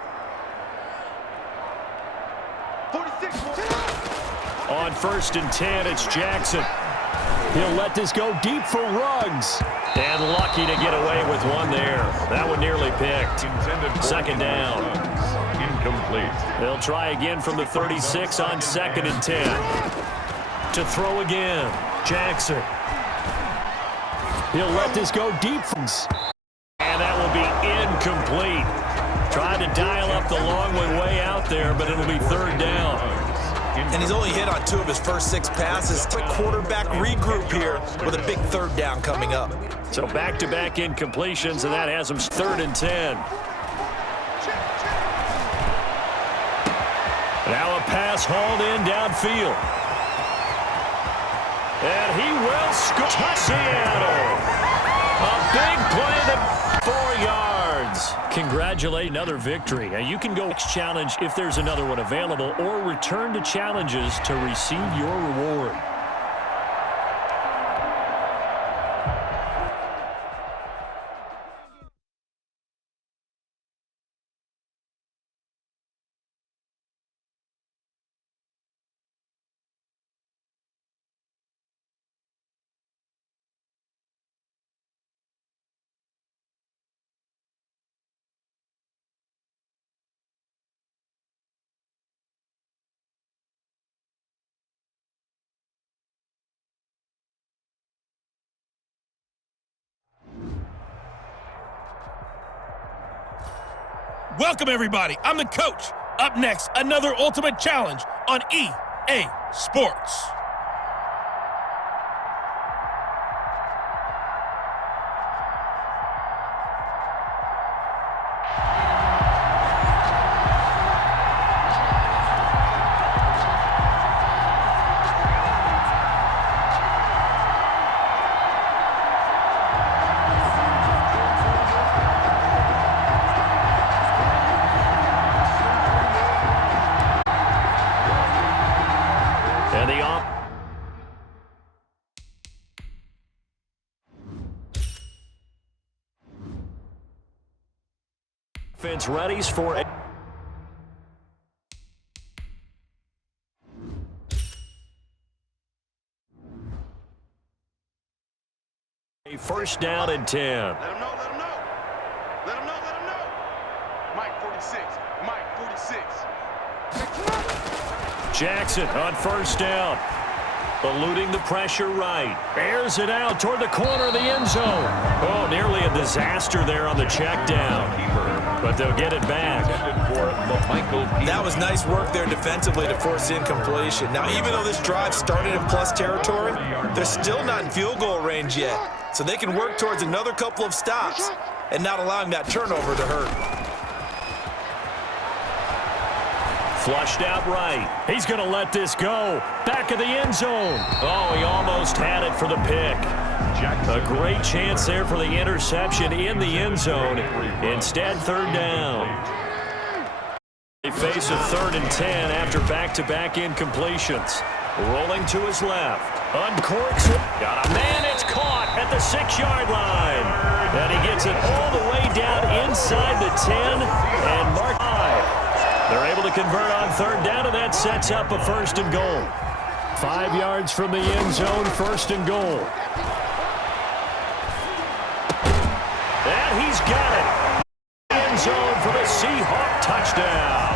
On 1st and 10, it's Jackson. He'll let this go deep for Ruggs. And lucky to get away with one there. That one nearly picked. 2nd down. Incomplete. They'll try again from the 36 on 2nd and 10. To throw again, Jackson. He'll let this go deep. And that will be incomplete. Tried to dial up the long one way out there, but it'll be 3rd down. And he's only hit on 2 of his first 6 passes. To quarterback regroup here with a big 3rd down coming up. So back-to-back incompletions, and that has him 3rd and 10. Now a pass hauled in downfield. And he will score. Seattle. A big play to 4 yards. Congratulate another victory. Now you can go next challenge if there's another one available, or return to challenges to receive your reward. Welcome, everybody. I'm the coach. Up next, another Ultimate Challenge on EA Sports. And the offense ready for a first down and 10. Let him know, let him know. Let him know, let him know. Mike 46, Mike 46. Jackson on first down. Eluding the pressure right. Airs it out toward the corner of the end zone. Oh, nearly a disaster there on the check down. But they'll get it back. That was nice work there defensively to force the incompletion. Now, even though this drive started in plus territory, they're still not in field goal range yet. So they can work towards another couple of stops and not allowing that turnover to hurt. Flushed out right. He's going to let this go. Back of the end zone. Oh, he almost had it for the pick. A great chance there for the interception in the end zone. Instead, third down. They face a 3rd and 10 after back-to-back incompletions. Rolling to his left. Uncorks it. Got a man. It's caught at the 6-yard line. And he gets it all the way down inside the 10 and mark 5. They're able to convert on third down, and that sets up a 1st and goal. 5 yards from the end zone, 1st and goal. And he's got it. End zone for the Seahawk touchdown.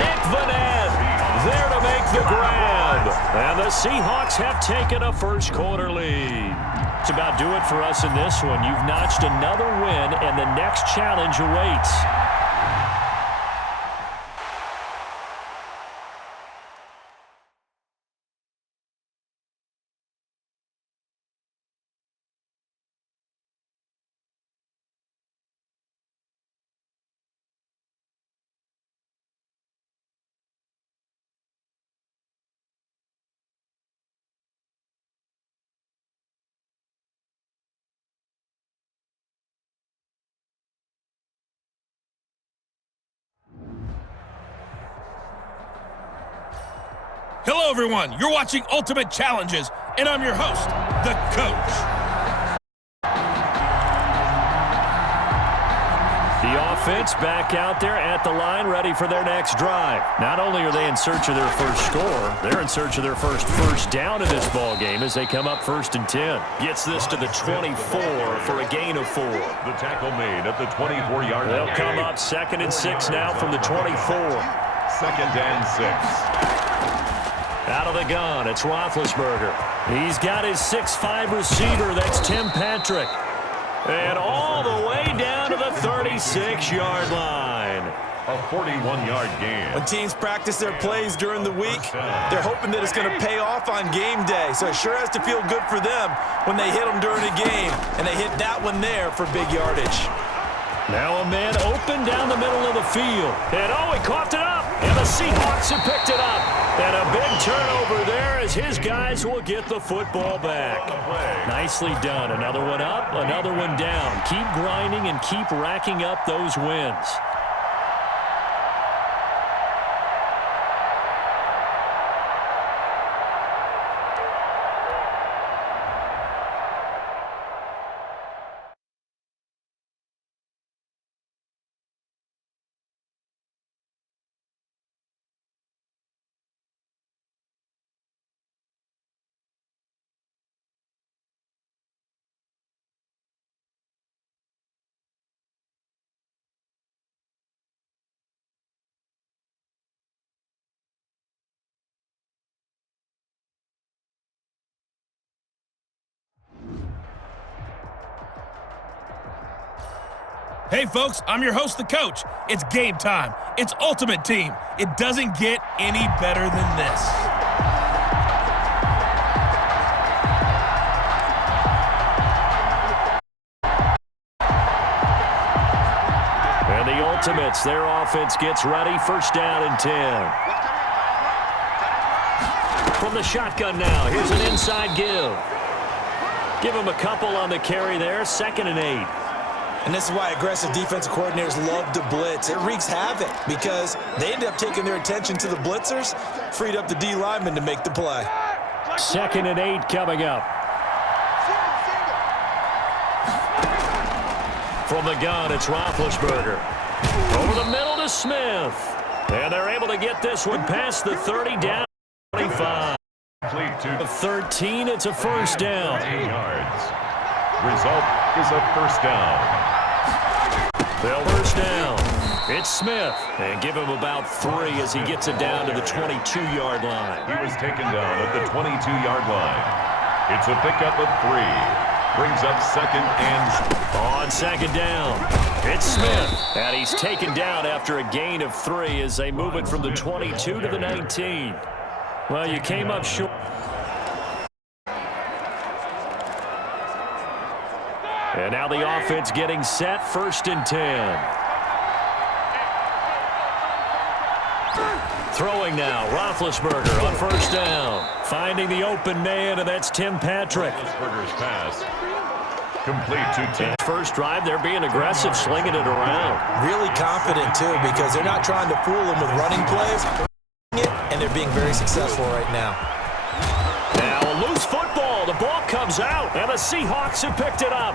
Nick Vanette there to make the grab. And the Seahawks have taken a first-quarter lead. That's about do it for us in this one. You've notched another win, and the next challenge awaits. Hello, everyone. You're watching Ultimate Challenges, and I'm your host, the Coach. The offense back out there at the line, ready for their next drive. Not only are they in search of their first score, they're in search of their first down in this ball game as they come up 1st and 10. Gets this to the 24 for a gain of 4. The tackle made at the 24-yard line. They'll come up 2nd and 6 now from the 24. 2nd and 6. Out of the gun, it's Roethlisberger. He's got his 6'5 receiver, that's Tim Patrick. And all the way down to the 36-yard line. A 41-yard gain. When teams practice their plays during the week, they're hoping that it's going to pay off on game day. So it sure has to feel good for them when they hit them during a game. And they hit that one there for big yardage. Now a man open down the middle of the field. And oh, he coughed it up. And the Seahawks have picked it up. And a big turnover there as his guys will get the football back. Nicely done. Another one up, another one down. Keep grinding and keep racking up those wins. Hey, folks, I'm your host, the Coach. It's game time. It's Ultimate Team. It doesn't get any better than this. And the Ultimates, their offense gets ready. 1st down and 10. From the shotgun now, here's an inside give. Give him a couple on the carry there. 2nd and 8. And this is why aggressive defensive coordinators love to blitz. It wreaks havoc because they end up taking their attention to the blitzers, freed up the D lineman to make the play. 2nd and 8 coming up. From the gun, it's Roethlisberger. Over the middle to Smith. And they're able to get this one past the 30, down 25. Complete to 13, it's a first down. 8 yards. Result is a first down. They'll first down. It's Smith. And give him about 3 as he gets it down to the 22-yard line. He was taken down at the 22-yard line. It's a pickup of 3. Brings up 2nd and... On 2nd down, it's Smith. And he's taken down after a gain of 3 as they move it from the 22 to the 19. Well, you came up short. And now the offense getting set, 1st and 10. Throwing now, Roethlisberger on 1st down. Finding the open man, and that's Tim Patrick. Roethlisberger's pass. Complete to Tim. First drive, they're being aggressive, slinging it around. Really confident, too, because they're not trying to fool them with running plays, and they're being very successful right now. Now a loose football. The ball comes out, and the Seahawks have picked it up.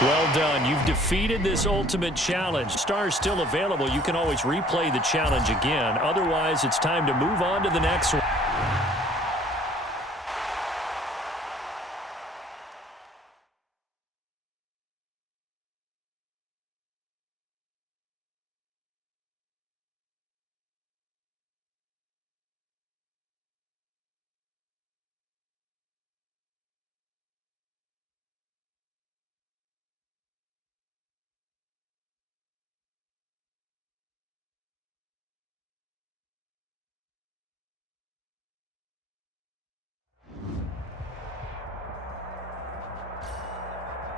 Well done. You've defeated this ultimate challenge. Stars still available. You can always replay the challenge again. Otherwise, it's time to move on to the next one.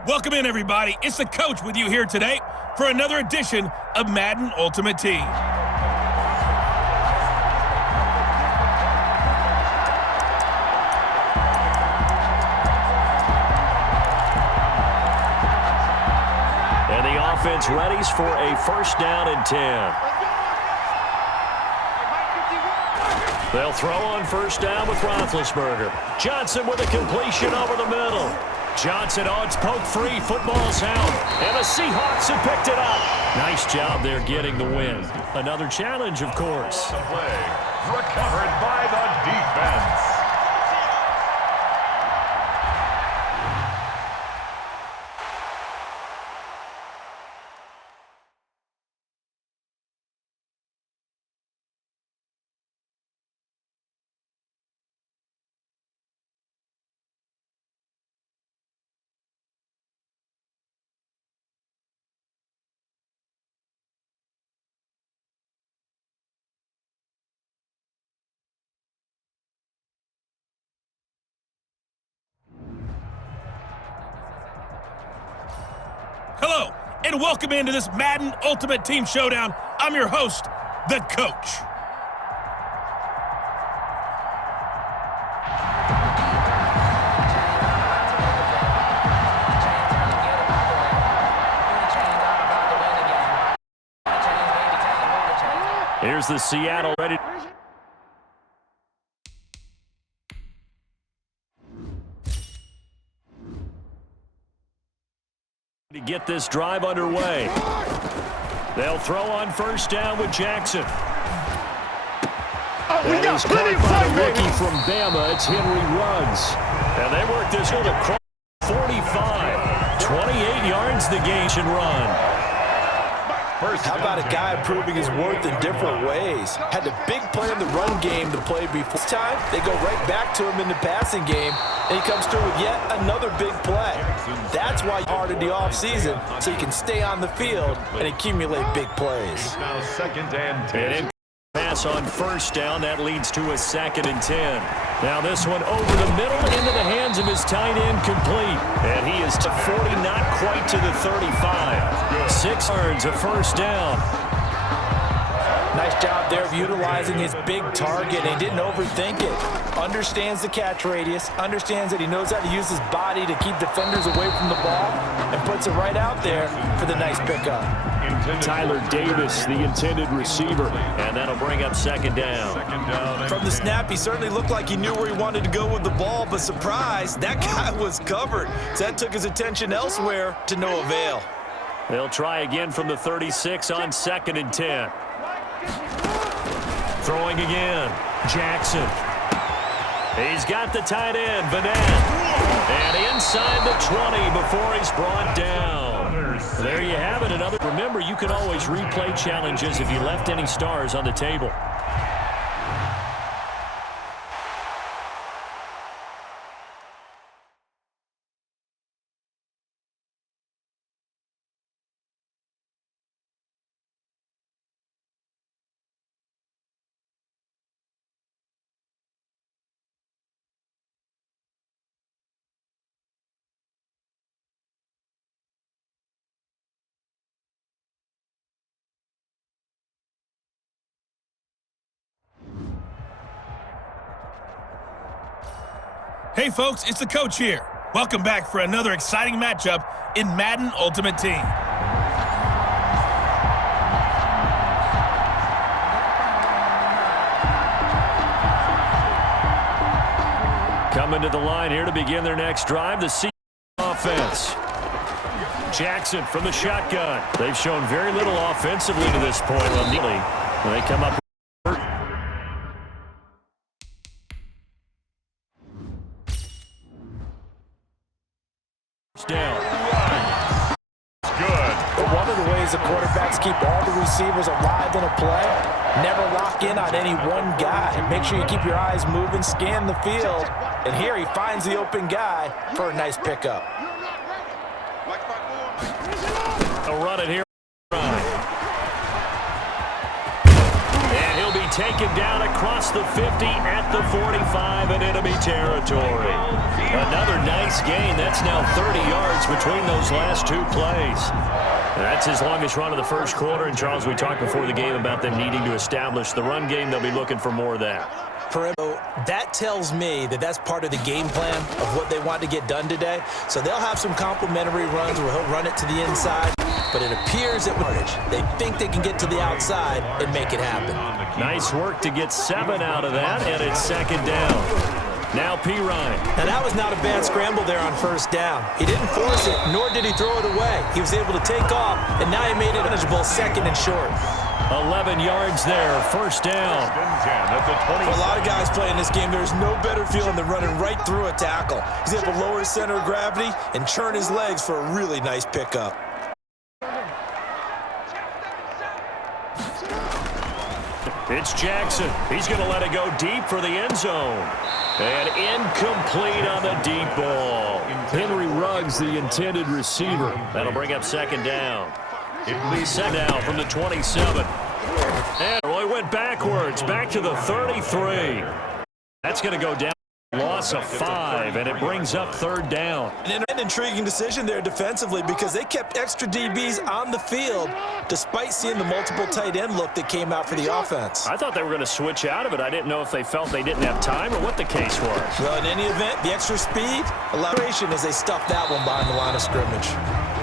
Welcome in, everybody. It's the coach with you here today for another edition of Madden Ultimate Team. And the offense readies for a 1st down and 10. They'll throw on 1st down with Roethlisberger. Johnson with a completion over the middle. Johnson, oh, it's poked free. Football's out. And the Seahawks have picked it up. Nice job there getting the win. Another challenge, of course. The play recovered by the defense. Hello, and welcome into this Madden Ultimate Team Showdown. I'm your host, the Coach. Here's the Seattle ready. To get this drive underway. They'll throw on 1st down with Jackson. We got plenty of by time, the rookie baby. from Bama. It's Henry Ruggs. And they work this one across 45. 28 yards the gain and run. How about a guy proving his worth in different ways? Had a big play in the run game to play before. This time, they go right back to him in the passing game, and he comes through with yet another big play. That's why he's hard in the offseason, so he can stay on the field and accumulate big plays. Now 2nd and 10. And in pass on 1st down, that leads to a 2nd and 10. Now this one over the middle into the hands of his tight end, complete. And he is to 40, not quite to the 35. 6 yards, a 1st down. Nice job there of utilizing his big target. He didn't overthink it. Understands the catch radius, understands that he knows how to use his body to keep defenders away from the ball, and puts it right out there for the nice pickup. Tyler Davis, the intended receiver. And that'll bring up second down. From the snap, he certainly looked like he knew where he wanted to go with the ball, but surprise, that guy was covered. So that took his attention elsewhere to no avail. They'll try again from the 36 on 2nd and 10. Throwing again. Jackson. He's got the tight end, Vanette. And inside the 20 before he's brought down. There you have it. Another. Remember, you can always replay challenges if you left any stars on the table. Hey folks, it's the coach here. Welcome back for another exciting matchup in Madden Ultimate Team. Coming to the line here to begin their next drive, the Seahawks offense. Jackson from the shotgun. They've shown very little offensively to this point. When they come up. Down. Good. But one of the ways the quarterbacks keep all the receivers alive in a play, never lock in on any one guy. Make sure you keep your eyes moving, scan the field, and here he finds the open guy for a nice pickup. They'll run it here. And he'll be taken down across the 50 at the 45 in enemy territory. Another nice gain. That's now 30 yards between those last two plays. That's his longest run of the first quarter. And, Charles, we talked before the game about them needing to establish the run game. They'll be looking for more of that. That tells me that that's part of the game plan of what they want to get done today. So they'll have some complimentary runs where he'll run it to the inside. But it appears that they think they can get to the outside and make it happen. Nice work to get 7 out of that, and it's second down. Now Pirine. Now that was not a bad scramble there on first down. He didn't force it, nor did he throw it away. He was able to take off, and now he made it manageable, second and short. 11 yards there, first down. For a lot of guys playing this game, there's no better feeling than running right through a tackle. He's able to lower his center of gravity and churn his legs for a really nice pickup. It's Jackson. He's going to let it go deep for the end zone. And incomplete on the deep ball. Henry Ruggs, the intended receiver. That'll bring up second down. Second down from the 27. And he went backwards, back to the 33. That's going to go down. Loss of 5, and it brings up third down. An intriguing decision there defensively because they kept extra DBs on the field despite seeing the multiple tight end look that came out for the offense. I thought they were going to switch out of it. I didn't know if they felt they didn't have time or what the case was. Well, in any event, the extra speed, elaboration as they stuffed that one behind the line of scrimmage.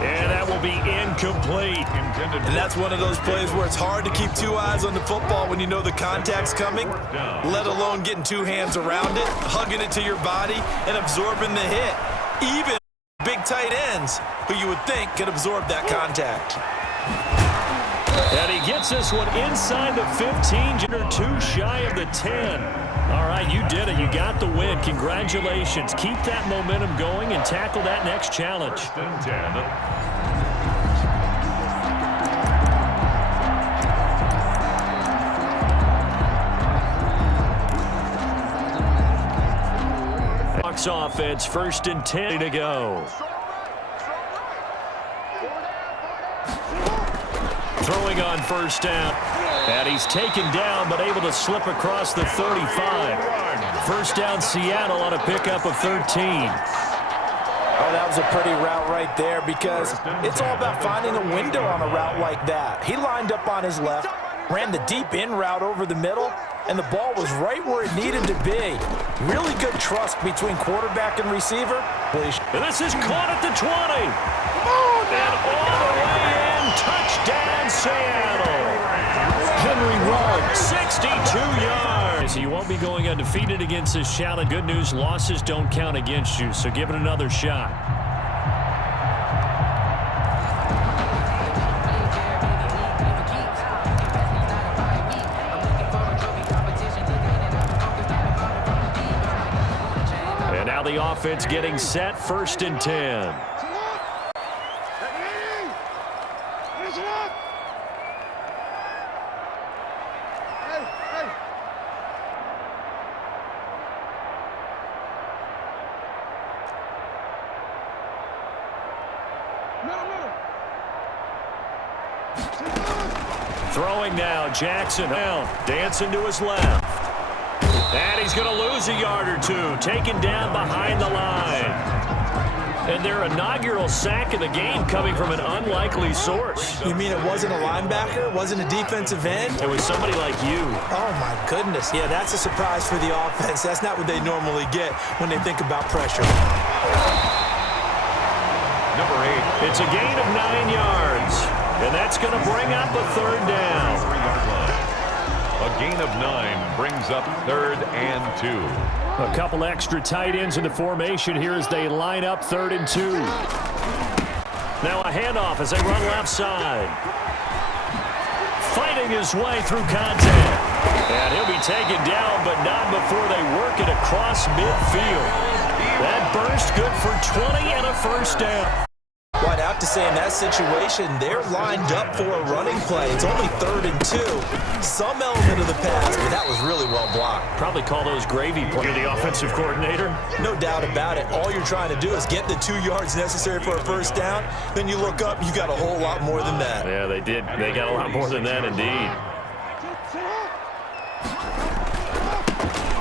And that will be incomplete. And that's one of those plays where it's hard to keep two eyes on the football when you know the contact's coming, let alone getting two hands around it, hugging it to your body, and absorbing the hit. Even big tight ends, who you would think could absorb that contact. And he gets this one inside the 15, two shy of the 10. All right, you did it. You got the win. Congratulations. Keep that momentum going and tackle that next challenge. Hawks offense, 1st and 10 to go. Throwing on first down. And he's taken down, but able to slip across the 35. First down, Seattle on a pickup of 13. Oh, that was a pretty route right there because it's all about finding a window on a route like that. He lined up on his left, ran the deep in route over the middle, and the ball was right where it needed to be. Really good trust between quarterback and receiver. And this is caught at the 20. And all the way in, touchdown Seattle. Henry Ruggs, 62 yards. You won't be going undefeated against this challenge. Good news, losses don't count against you, so give it another shot. And now the offense getting set, 1st and 10. Throwing now, Jackson down, dancing to his left. And he's going to lose a yard or two, taken down behind the line. And their inaugural sack of the game coming from an unlikely source. You mean it wasn't a linebacker? It wasn't a defensive end? It was somebody like you. Oh, my goodness. Yeah, that's a surprise for the offense. That's not what they normally get when they think about pressure. Number 8. It's a gain of 9 yards. And that's going to bring up a 3rd down. 3-yard line. A gain of 9 brings up 3rd and 2. A couple extra tight ends in the formation here as they line up 3rd and 2. Now a handoff as they run left side. Fighting his way through contact. And he'll be taken down, but not before they work it across midfield. That burst good for 20 and a 1st down. Well, I'd have to say in that situation, they're lined up for a running play. It's only 3rd and 2. Some element of the pass, but that was really well blocked. Probably call those gravy plays. The offensive coordinator. No doubt about it. All you're trying to do is get the 2 yards necessary for a 1st down. Then you look up, you got a whole lot more than that. Yeah, they did. They got a lot more than that, indeed.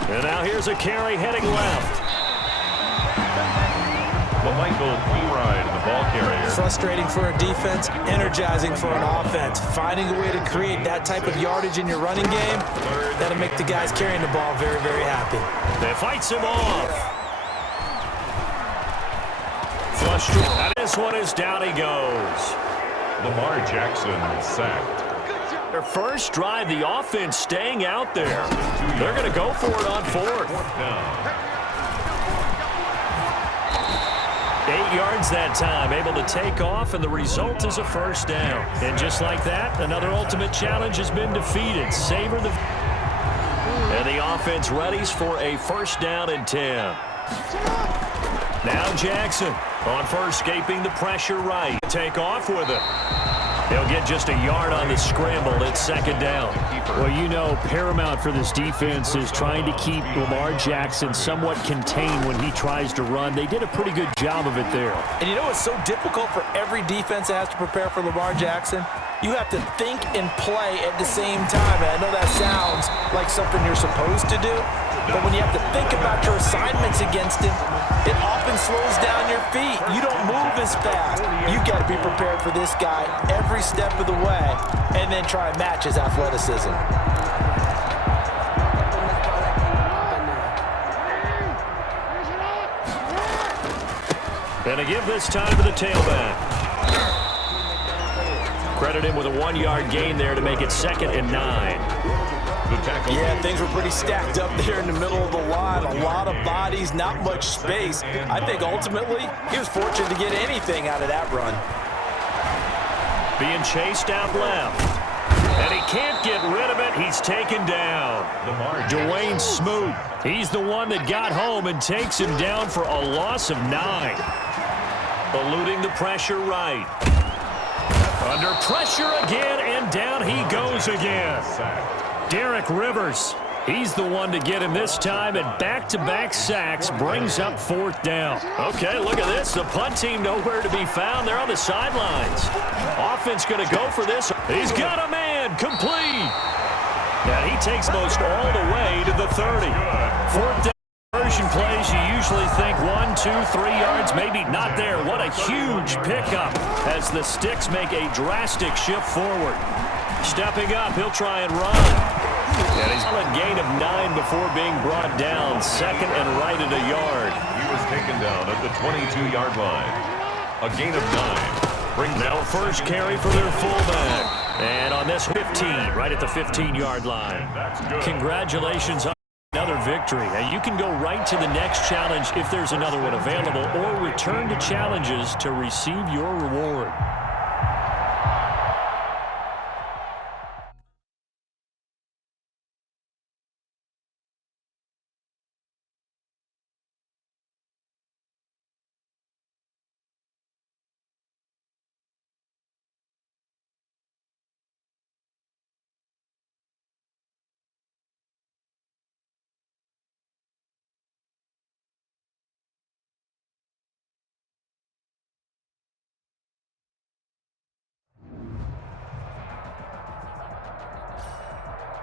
And now here's a carry heading left. Michael P-Ride, the ball carrier. Frustrating for a defense, energizing for an offense. Finding a way to create that type of yardage in your running game, that'll make the guys carrying the ball very, very happy. They fights him off. Flush. And this one is down he goes. Lamar Jackson sacked. Their first drive, the offense staying out there. They're going to go for it on 4th. 8 yards that time, able to take off, and the result is a 1st down. And just like that, another ultimate challenge has been defeated. Savor the... And the offense readies for a 1st down and 10. Now Jackson on 1st, escaping the pressure right. Take off with it. He'll get just a yard on the scramble. It's 2nd down. Well, you know, paramount for this defense is trying to keep Lamar Jackson somewhat contained when he tries to run. They did a pretty good job of it there. And you know what's so difficult for every defense that has to prepare for Lamar Jackson? You have to think and play at the same time. And I know that sounds like something you're supposed to do, but when you have to think about your assignments against him, it often slows down your feet. You don't move as fast. You got to be prepared for this guy every step of the way and then try and match his athleticism. And to give this time to the tailback. Credit him with a 1-yard gain there to make it 2nd and 9. Yeah, things were pretty stacked up there in the middle of the line. A lot of bodies, not much space. I think ultimately he was fortunate to get anything out of that run. Being chased out left. And he can't get rid of it. He's taken down. Dwayne Smoot. He's the one that got home and takes him down for a loss of 9. Eluding the pressure right. Under pressure again, and down he goes again. Derek Rivers, he's the one to get him this time, and back-to-back sacks brings up 4th down. Okay, look at this. The punt team nowhere to be found. They're on the sidelines. Offense going to go for this. He's got a man, complete. And he takes most all the way to the 30. 4th down. Conversion plays, you usually think 1, 2, 3 yards, maybe not there. What a huge pickup as the Sticks make a drastic shift forward. Stepping up, he'll try and run. And he's on a gain of 9 before being brought down. Second and right at a yard. He was taken down at the 22-yard line. A gain of 9. Brings now first carry for their fullback. And on this 15, right at the 15-yard line. Congratulations on another victory. Now you can go right to the next challenge if there's another one available, or return to challenges to receive your reward.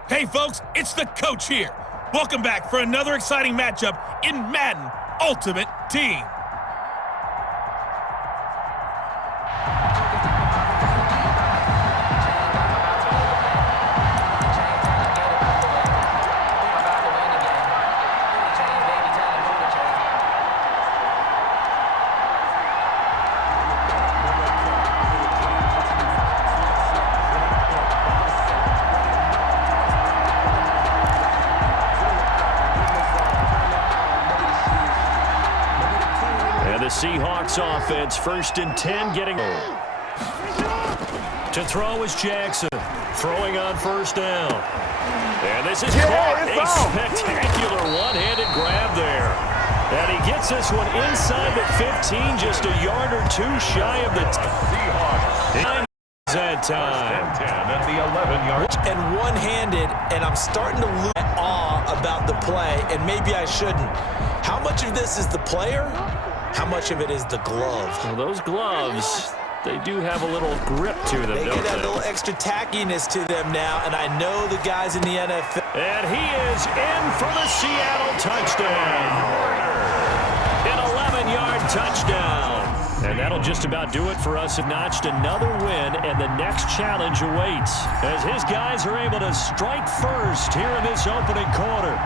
Hey folks, it's the coach here. Welcome back for another exciting matchup in Madden Ultimate Team. The Seahawks offense, 1st and 10, getting to throw is Jackson, throwing on 1st down. And this is caught. A spectacular one-handed grab there. And he gets this one inside the 15, just a yard or two shy of the Seahawks. That time. 10 at the 11-yard. And one-handed, and I'm starting to lose awe about the play, and maybe I shouldn't. How much of this is the player? How much of it is the glove? Well, those gloves, they do have a little grip to them, They don't get a they? little extra tackiness to them now, and I know the guys in the NFL. And he is in for the Seattle touchdown. An 11-yard touchdown. And that'll just about do it for us. Have notched another win, and the next challenge awaits as his guys are able to strike first here in this opening quarter.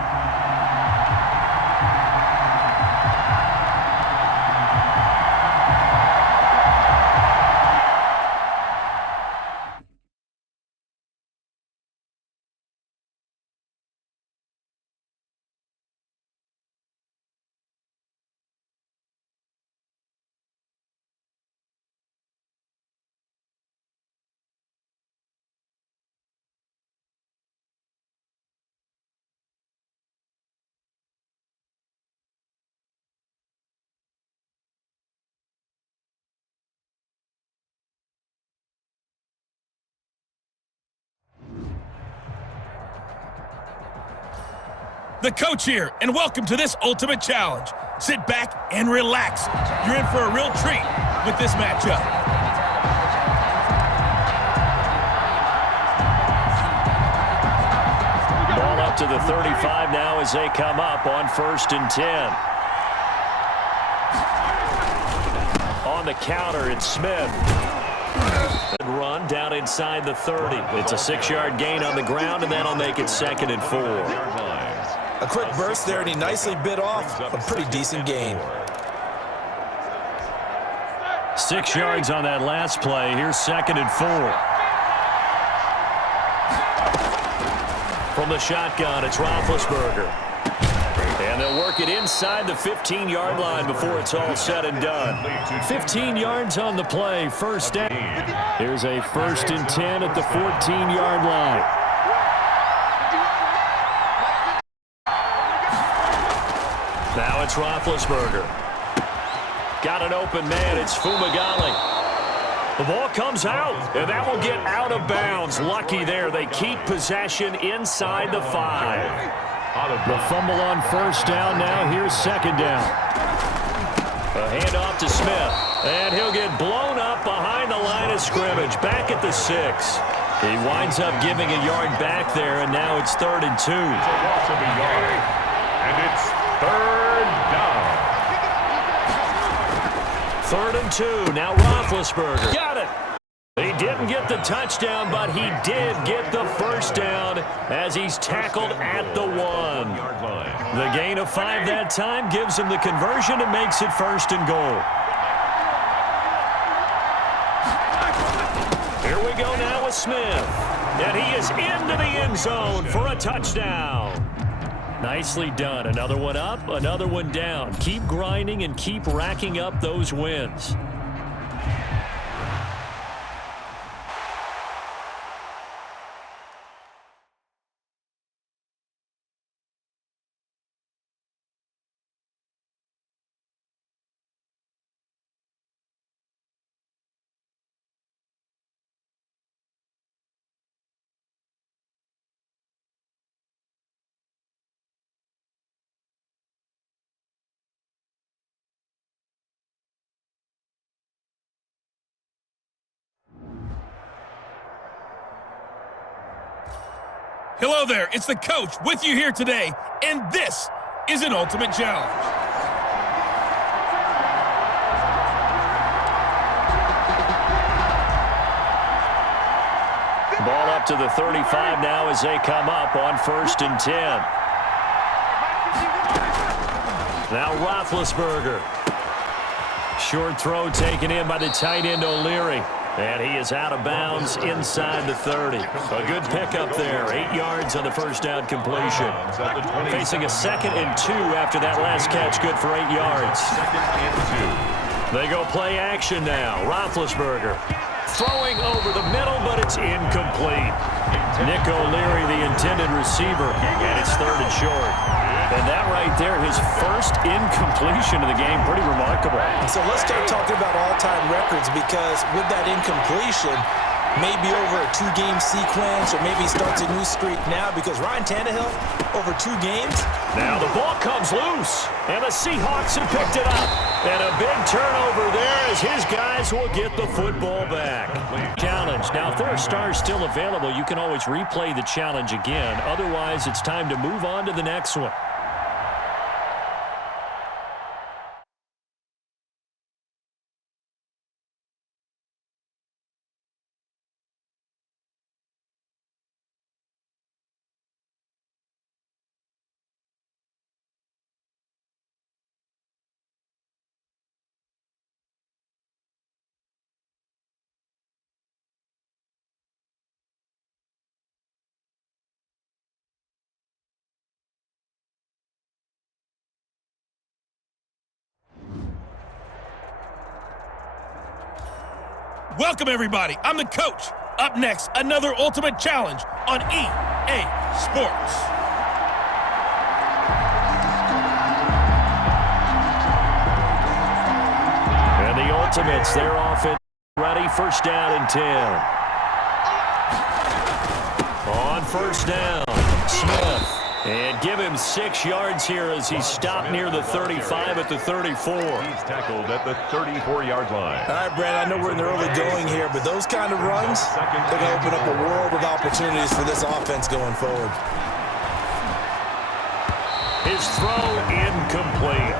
The coach here, and welcome to this Ultimate Challenge. Sit back and relax. You're in for a real treat with this matchup. Ball up to the 35 now as they come up on 1st and 10. On the counter, it's Smith. Run down inside the 30. It's a 6-yard gain on the ground, and that'll make it 2nd and 4. A quick burst there, and he nicely bit off a pretty decent gain. 6 yards on that last play. Here's 2nd and 4. From the shotgun, it's Roethlisberger. And they'll work it inside the 15-yard line before it's all said and done. 15 yards on the play, 1st down. Here's a 1st and 10 at the 14-yard line. Now it's Roethlisberger. Got an open man. It's Fumagalli. The ball comes out, and that will get out of bounds. Lucky there. They keep possession inside the 5. The fumble on 1st down now. Here's 2nd down. A handoff to Smith. And he'll get blown up behind the line of scrimmage. Back at the 6. He winds up giving a yard back there, and now it's 3rd and 2. It's a loss of a yard. And it's 3rd down. 3rd and 2. Now Roethlisberger. Got it. He He didn't get the touchdown, but he did get the first down as he's tackled at the 1. The gain of 5 that time gives him the conversion and makes it 1st and goal. Here we go now with Smith. And he is into the end zone for a touchdown. Nicely done. Another one up, another one down. Keep grinding and keep racking up those wins. Hello there, it's the coach with you here today, and this is an Ultimate Challenge. Ball up to the 35 now as they come up on 1st and 10. Now Roethlisberger. Short throw taken in by the tight end O'Leary. And he is out of bounds inside the 30. A good pickup there. 8 yards on the first down completion. Facing a 2nd and 2 after that last catch. Good for 8 yards. They go play action now. Roethlisberger throwing over the middle, but it's incomplete. Nick O'Leary, the intended receiver, and it's 3rd and short. And that right there, his first incompletion of the game, pretty remarkable. So let's start talking about all-time records, because with that incompletion, maybe over a 2-game sequence, or maybe starts a new streak now, because Ryan Tannehill, over 2 games. Now the ball comes loose, and the Seahawks have picked it up. And a big turnover there as his guys will get the football back. Challenge. Now, if there are stars still available, you can always replay the challenge again. Otherwise, it's time to move on to the next one. Welcome, everybody. I'm the coach. Up next, another Ultimate Challenge on EA Sports. And the Ultimates, they're off and ready. 1st down and 10. On 1st down, Smith. And give him 6 yards here as he's stopped near the 35 at the 34. He's tackled at the 34-yard line. All right, Brad, I know we're in the early going here, but those kind of runs, they're going to open up a world of opportunities for this offense going forward. His throw incomplete.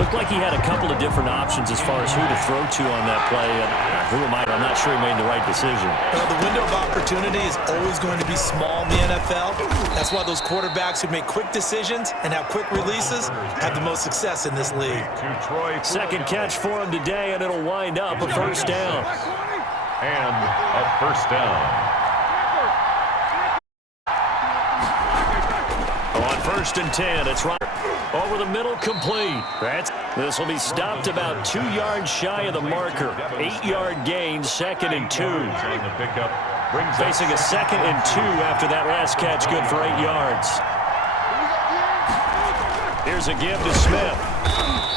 Looked like he had a couple of different options as far as who to throw to on that play. And who am I? I'm not sure he made the right decision. Well, the window of opportunity is always going to be small in the NFL. That's why those quarterbacks who make quick decisions and have quick releases have the most success in this league. 2nd catch for him today, and it'll wind up a 1st down. And a 1st down. On 1st and 10, it's right over the middle, complete. This will be stopped about 2 yards shy of the marker. 8-yard gain, 2nd and 2. Facing a 2nd and 2 after that last catch, good for 8 yards. Here's a give to Smith.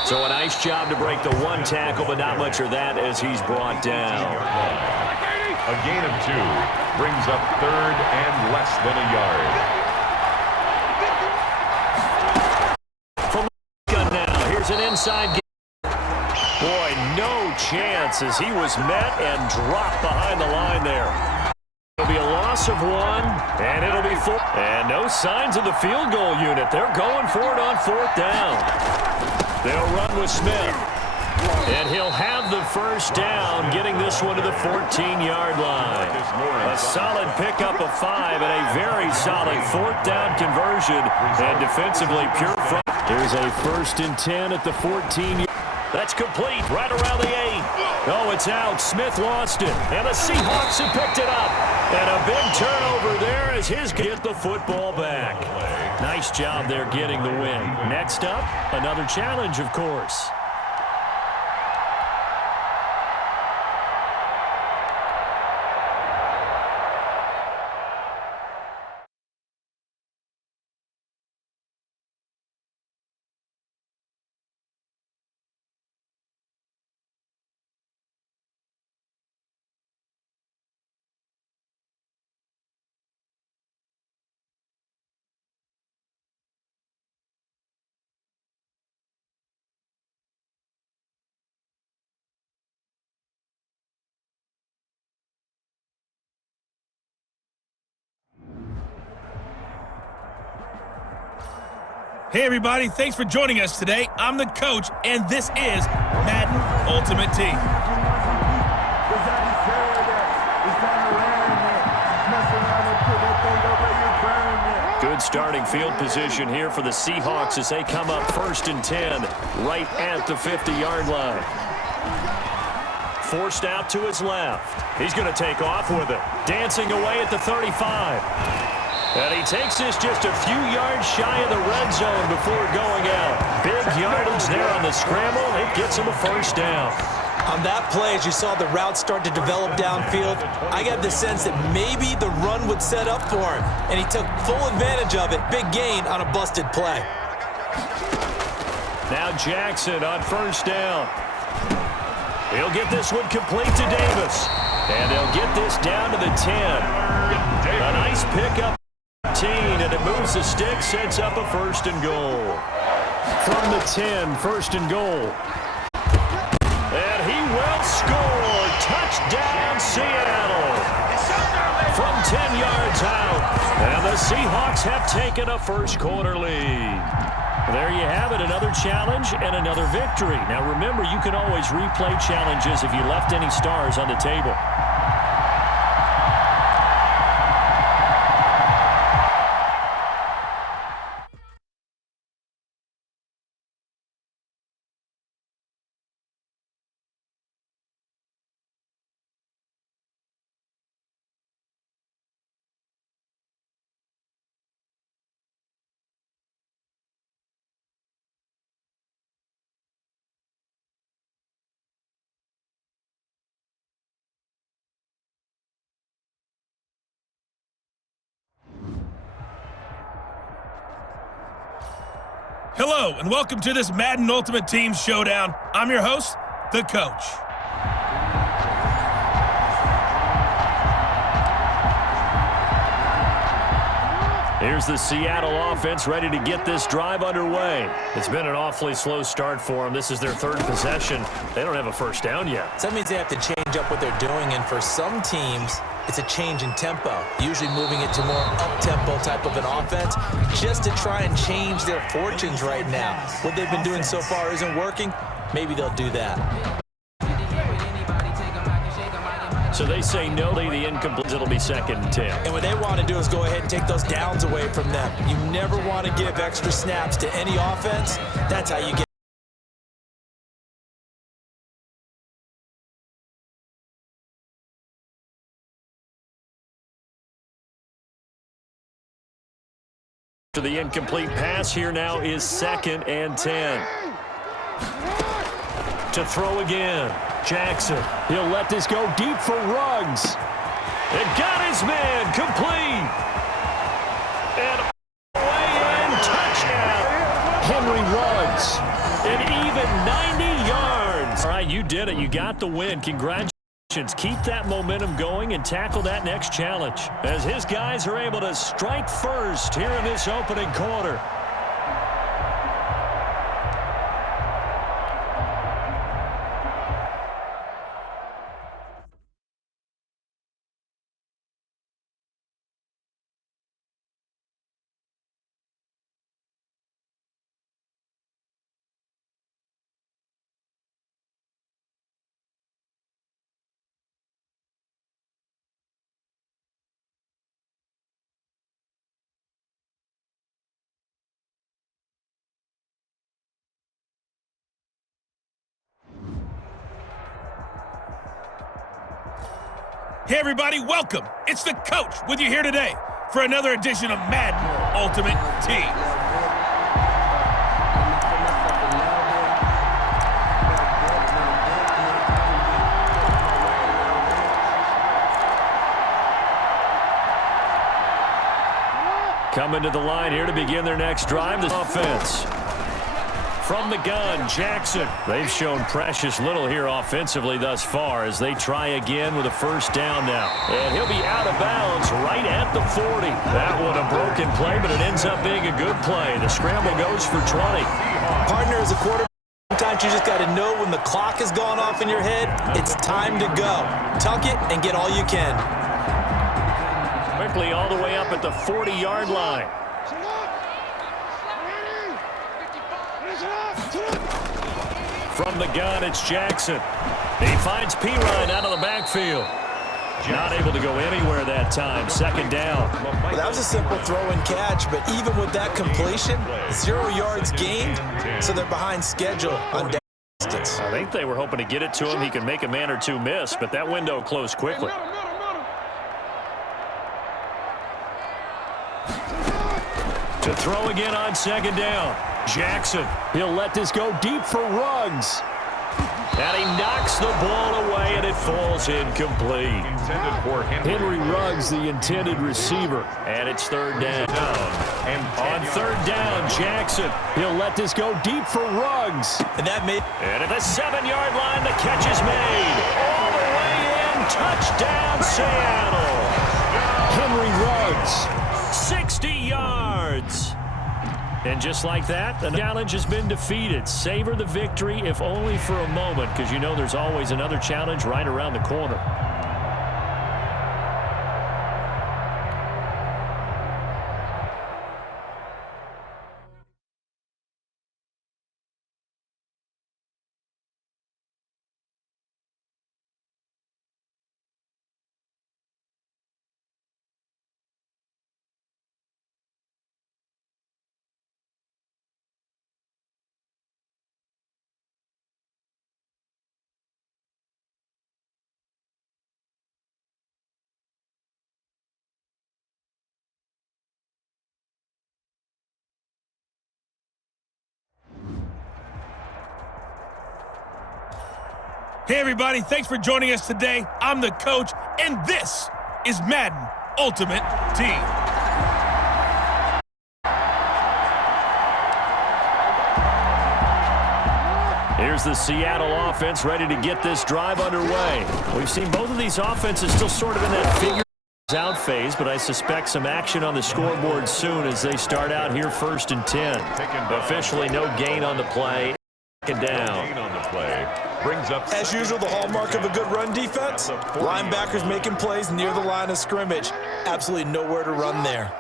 So a nice job to break the 1 tackle, but not much of that as he's brought down. A gain of 2 brings up 3rd and less than a yard. An inside game. Boy, no chance as he was met and dropped behind the line there. It'll be a loss of 1, and it'll be 4. And no signs of the field goal unit. They're going for it on 4th down. They'll run with Smith. And he'll have the first down, getting this one to the 14-yard line. A solid pickup of 5 and a very solid 4th down conversion. And defensively pure front. Here's a 1st and 10 at the 14. That's complete right around the 8. Oh, it's out. Smith lost it. And the Seahawks have picked it up. And a big turnover there as his get the football back. Nice job there getting the win. Next up, another challenge, of course. Hey everybody, thanks for joining us today. I'm the coach, and this is Madden Ultimate Team. Good starting field position here for the Seahawks as they come up 1st and 10 right at the 50-yard line. Forced out to his left. He's going to take off with it. Dancing away at the 35. And he takes this just a few yards shy of the red zone before going out. Big yardage there on the scramble. It gets him a first down. On that play, as you saw the route start to develop downfield, I got the sense that maybe the run would set up for him, and he took full advantage of it. Big gain on a busted play. Now Jackson on first down. He'll get this one complete to Davis. And they'll get this down to the 10. A nice pickup. And it moves the stick, sets up a 1st and goal. From the 10, 1st and goal. And he will score. Touchdown, Seattle. From 10 yards out. And the Seahawks have taken a first-quarter lead. There you have it, another challenge and another victory. Now remember, you can always replay challenges if you left any stars on the table. Hello, and welcome to this Madden Ultimate Team Showdown. I'm your host, the coach. Here's the Seattle offense ready to get this drive underway. It's been an awfully slow start for them. This is their 3rd possession. They don't have a first down yet. So that means they have to change up what they're doing, and for some teams, it's a change in tempo, usually moving it to more up-tempo type of an offense just to try and change their fortunes right now. What they've been doing so far isn't working. Maybe they'll do that. So they say no to the incomplete. It'll be 2nd and 10. And what they want to do is go ahead and take those downs away from them. You never want to give extra snaps to any offense. That's how you get to the incomplete pass. Here now is 2nd and 10. To throw again. Jackson. He'll let this go deep for Ruggs. It got his man complete. And away in, touchdown. Henry Ruggs. An even 90 yards. All right, you did it. You got the win. Congratulations. Keep that momentum going and tackle that next challenge as his guys are able to strike first here in this opening quarter. Hey everybody, welcome. It's the coach with you here today for another edition of Madden Ultimate Team. Coming to the line here to begin their next drive, the offense. From the gun, Jackson. They've shown precious little here offensively thus far as they try again with a first down now. And he'll be out of bounds right at the 40. That one a broken play, but it ends up being a good play. The scramble goes for 20. Partner, as a quarterback, sometimes you just got to know when the clock has gone off in your head, it's time to go. Tuck it and get all you can. Quickly all the way up at the 40-yard line. From the gun, it's Jackson. He finds Pirine out of the backfield. Not able to go anywhere that time. Second down. Well, that was a simple throw and catch, but even with that completion, 0 yards gained, so they're behind schedule on distance. I think they were hoping to get it to him. He can make a man or two miss, but that window closed quickly. To throw again on second down. Jackson. He'll let this go deep for Ruggs. And he knocks the ball away, and it falls incomplete. Henry Ruggs, the intended receiver. And it's third down. On third down, Jackson. He'll let this go deep for Ruggs. And that made... And at the 7-yard line, the catch is made. All the way in. Touchdown, Seattle. Henry Ruggs. 60 yards. And just like that, the challenge has been defeated. Savor the victory, if only for a moment, because you know there's always another challenge right around the corner. Hey everybody, thanks for joining us today. I'm the coach, and this is Madden Ultimate Team. Here's the Seattle offense ready to get this drive underway. We've seen both of these offenses still sort of in that figure out phase, but I suspect some action on the scoreboard soon as they start out here 1st and 10. Officially no gain on the play. Second down. As usual, the hallmark of a good run defense, linebackers making plays near the line of scrimmage. Absolutely nowhere to run there.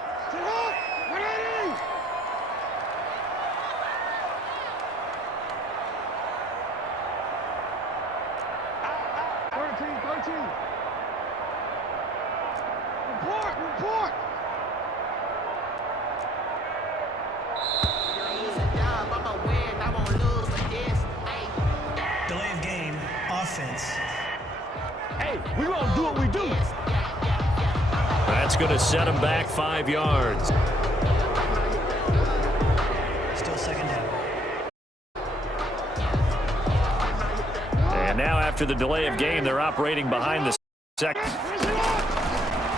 Report! Delay of game, offense. Hey, we gonna do what we do. That's going to set him back 5 yards. Still second down. And now after the delay of game, they're operating behind the second.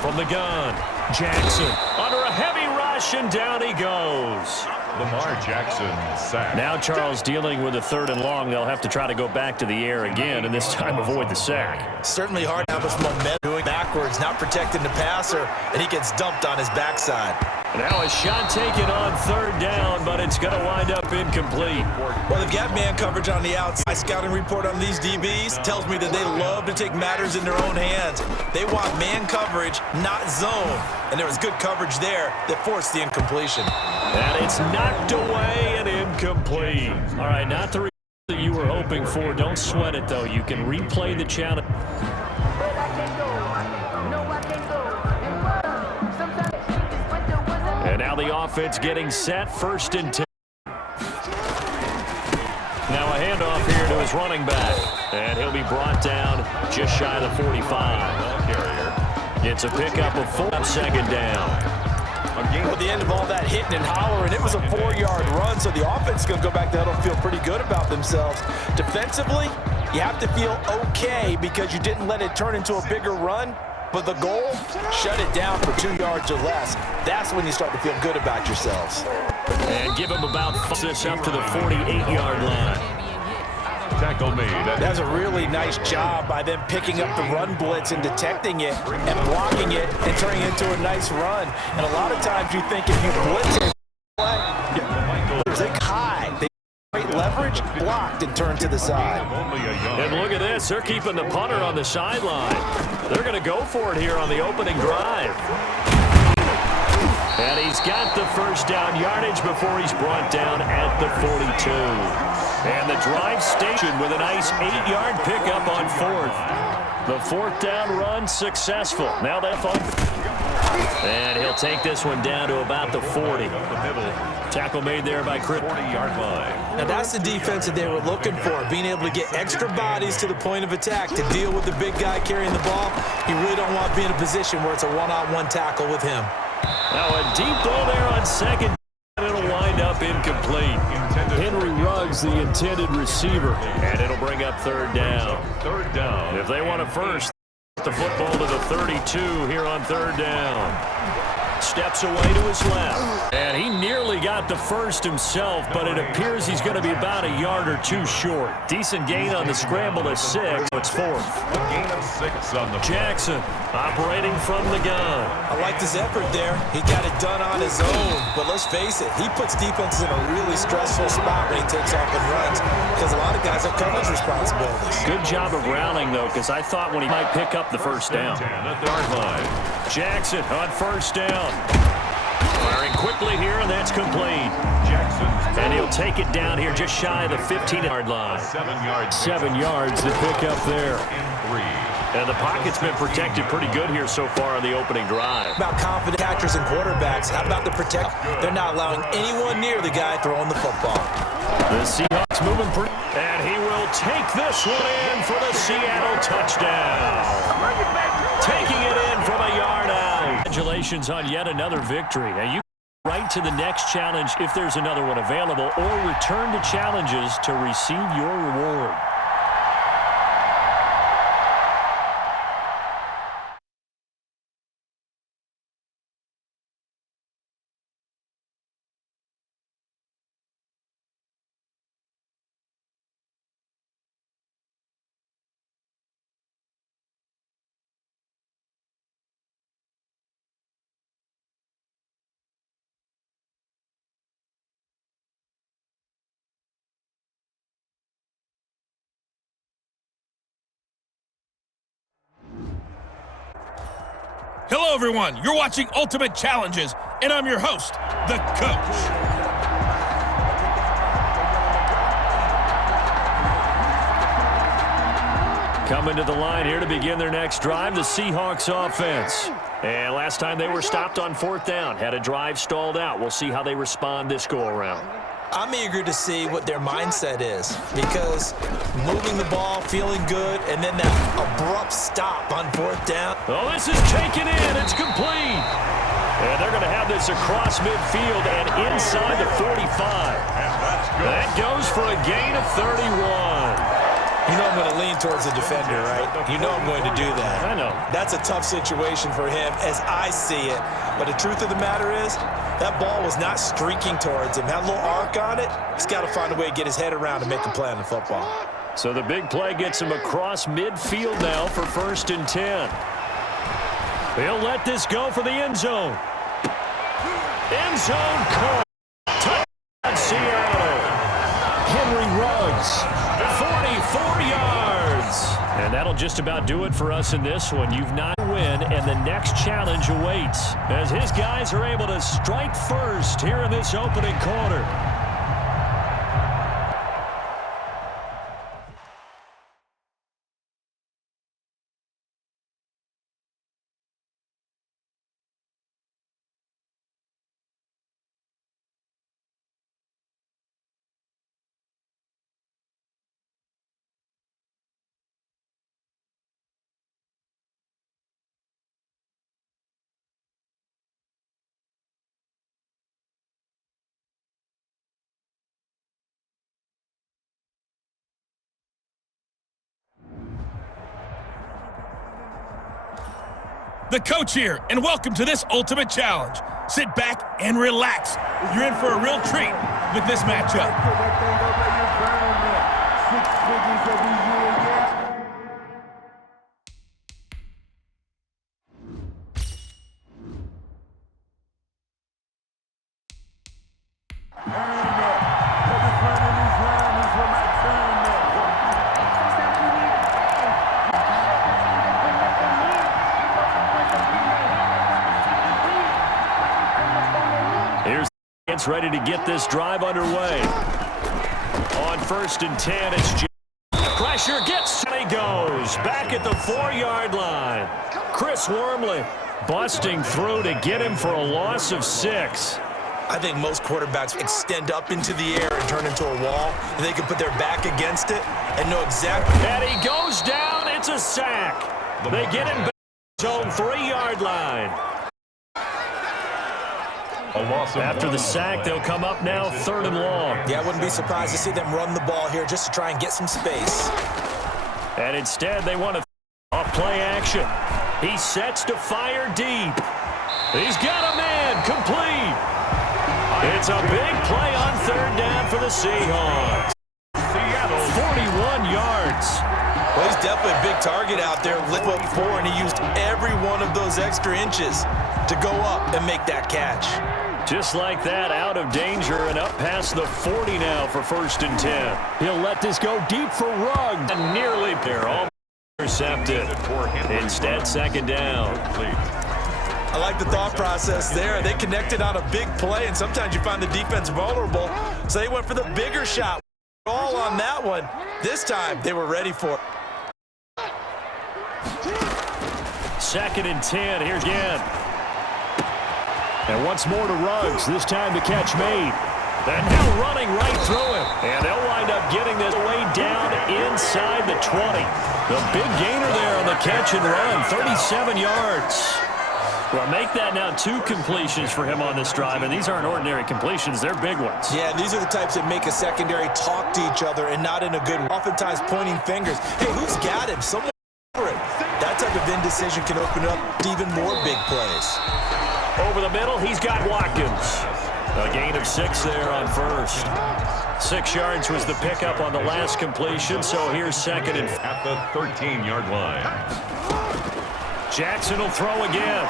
From the gun, Jackson under a heavy rush, and down he goes. Lamar Jackson sacked. Now Charles dealing with a 3rd and long. They'll have to try to go back to the air again, and this time avoid the sack. Certainly hard to have this momentum going backwards, not protecting the passer, and he gets dumped on his backside. Now a shot taken on 3rd down, but it's going to wind up incomplete. Well, they've got man coverage on the outside. My scouting report on these DBs tells me that they love to take matters in their own hands. They want man coverage, not zone. And there was good coverage there that forced the incompletion. And it's knocked away and incomplete. All right, not the result that you were hoping for. Don't sweat it, though. You can replay the challenge. And now the offense getting set, 1st and 10. Now a handoff here to his running back. And he'll be brought down just shy of the 45. It's a pickup of 4 second down. At the end of all that hitting and hollering, it was a 4-yard run, so the offense is going to go back to huddle and feel pretty good about themselves. Defensively, you have to feel okay because you didn't let it turn into a bigger run, but the goal, shut it down for 2 yards or less. That's when you start to feel good about yourselves. And give them about this up to the 48-yard line. Tackle made. That's a really nice job by them picking up the run blitz and detecting it and blocking it and turning it into a nice run. And a lot of times you think if you blitz it, they high. They great leverage, blocked, and turned to the side. And look at this. They're keeping the punter on the sideline. They're going to go for it here on the opening drive. And he's got the first down yardage before he's brought down at the 42. And the drive station with a nice 8-yard pickup on 4th. The 4th down run successful. Now they're fun. And he'll take this one down to about the 40. Tackle made there by Chris. 40-yard line. Now that's the defense that they were looking for, being able to get extra bodies to the point of attack to deal with the big guy carrying the ball. You really don't want to be in a position where it's a one-on-one tackle with him. Now a deep ball there on second. It'll wind up incomplete. Henry Ruggs, the intended receiver. And it'll bring up 3rd down. 3rd down. If they want it first, the football to the 32 here on 3rd down. Steps away to his left. And he nearly got the first himself, but it appears he's going to be about a yard or 2 short. Decent gain on the scramble to 6. It's 4th. A gain of 6 on the Jackson operating from the gun. I liked his effort there. He got it done on his own. But let's face it, he puts defenses in a really stressful spot when he takes off and runs because a lot of guys have coverage responsibilities. Good job of rallying, though, because I thought when he might pick up the first down. at the yard line. Jackson on 1st down. Firing quickly here, and that's complete. Jackson. And he'll take it down here just shy of the 15-yard line. 7 yards to pick up there. And the pocket's been protected pretty good here so far on the opening drive. About confident catchers and quarterbacks. How about the protect? They're not allowing anyone near the guy throwing the football. The Seahawks moving pretty. And he will take this one in for the Seattle touchdown. Taking it in from a yard out. Congratulations on yet another victory. And you right to the next challenge if there's another one available, or return to challenges to receive your reward. Hello, everyone. You're watching Ultimate Challenges, and I'm your host, the Coach. Coming to the line here to begin their next drive, the Seahawks offense. And last time they were stopped on 4th down, had a drive stalled out. We'll see how they respond this go-around. I'm eager to see what their mindset is because moving the ball, feeling good, and then that abrupt stop on 4th down. Oh, this is taken in. It's complete. And they're going to have this across midfield and inside the 45. That goes for a gain of 31. You know I'm going to lean towards the defender, right? You know I'm going to do that. I know. That's a tough situation for him as I see it. But the truth of the matter is, that ball was not streaking towards him. Had a little arc on it. He's got to find a way to get his head around and make a play on the football. So the big play gets him across midfield now for 1st and 10. He'll let this go for the end zone. End zone call. Touchdown Seattle. Henry Ruggs. 44 yards. And that'll just about do it for us in this one. You've not win, and the next challenge awaits as his guys are able to strike first here in this opening quarter. The coach here, and welcome to this ultimate challenge. Sit back and relax. You're in for a real treat with this matchup. Here's the ready to get this drive underway. On 1st and 10, it's Jim. Pressure gets, and he goes back at the 4-yard line. Chris Wormley busting through to get him for a loss of 6. I think most quarterbacks extend up into the air and turn into a wall, and they can put their back against it and know exactly. And he goes down. It's a sack. They get him back to his own 3-yard line. After the sack, they'll come up now 3rd and long. Yeah, I wouldn't be surprised to see them run the ball here just to try and get some space. And instead, they want to off play action. He sets to fire deep. He's got a man complete. It's a big play on 3rd down for the Seahawks. Seattle, 41 yards. Well, he's definitely a big target out there. Lit up 4, and he used every one of those extra inches to go up and make that catch. Just like that, out of danger and up past the 40 now for 1st and 10. He'll let this go deep for Ruggs. And nearly there, all intercepted. Instead, 2nd down. I like the thought process there. They connected on a big play, and sometimes you find the defense vulnerable, so they went for the bigger shot. All on that one. This time, they were ready for it. 2nd and 10. Here's again. And once more to Ruggs, this time the catch made. And now running right through him. And they'll wind up getting this way down inside the 20. The big gainer there on the catch and run, 37 yards. Well, make that now 2 completions for him on this drive, and these aren't ordinary completions. They're big ones. Yeah, and these are the types that make a secondary talk to each other and not in a good way. Oftentimes pointing fingers. Hey, who's got him? Someone over it. That type of indecision can open up to even more big plays. Over the middle, he's got Watkins. A gain of 6 there on 1st. 6 yards was the pickup on the last completion, so here's 2nd and at the 13-yard line. Jackson will throw again.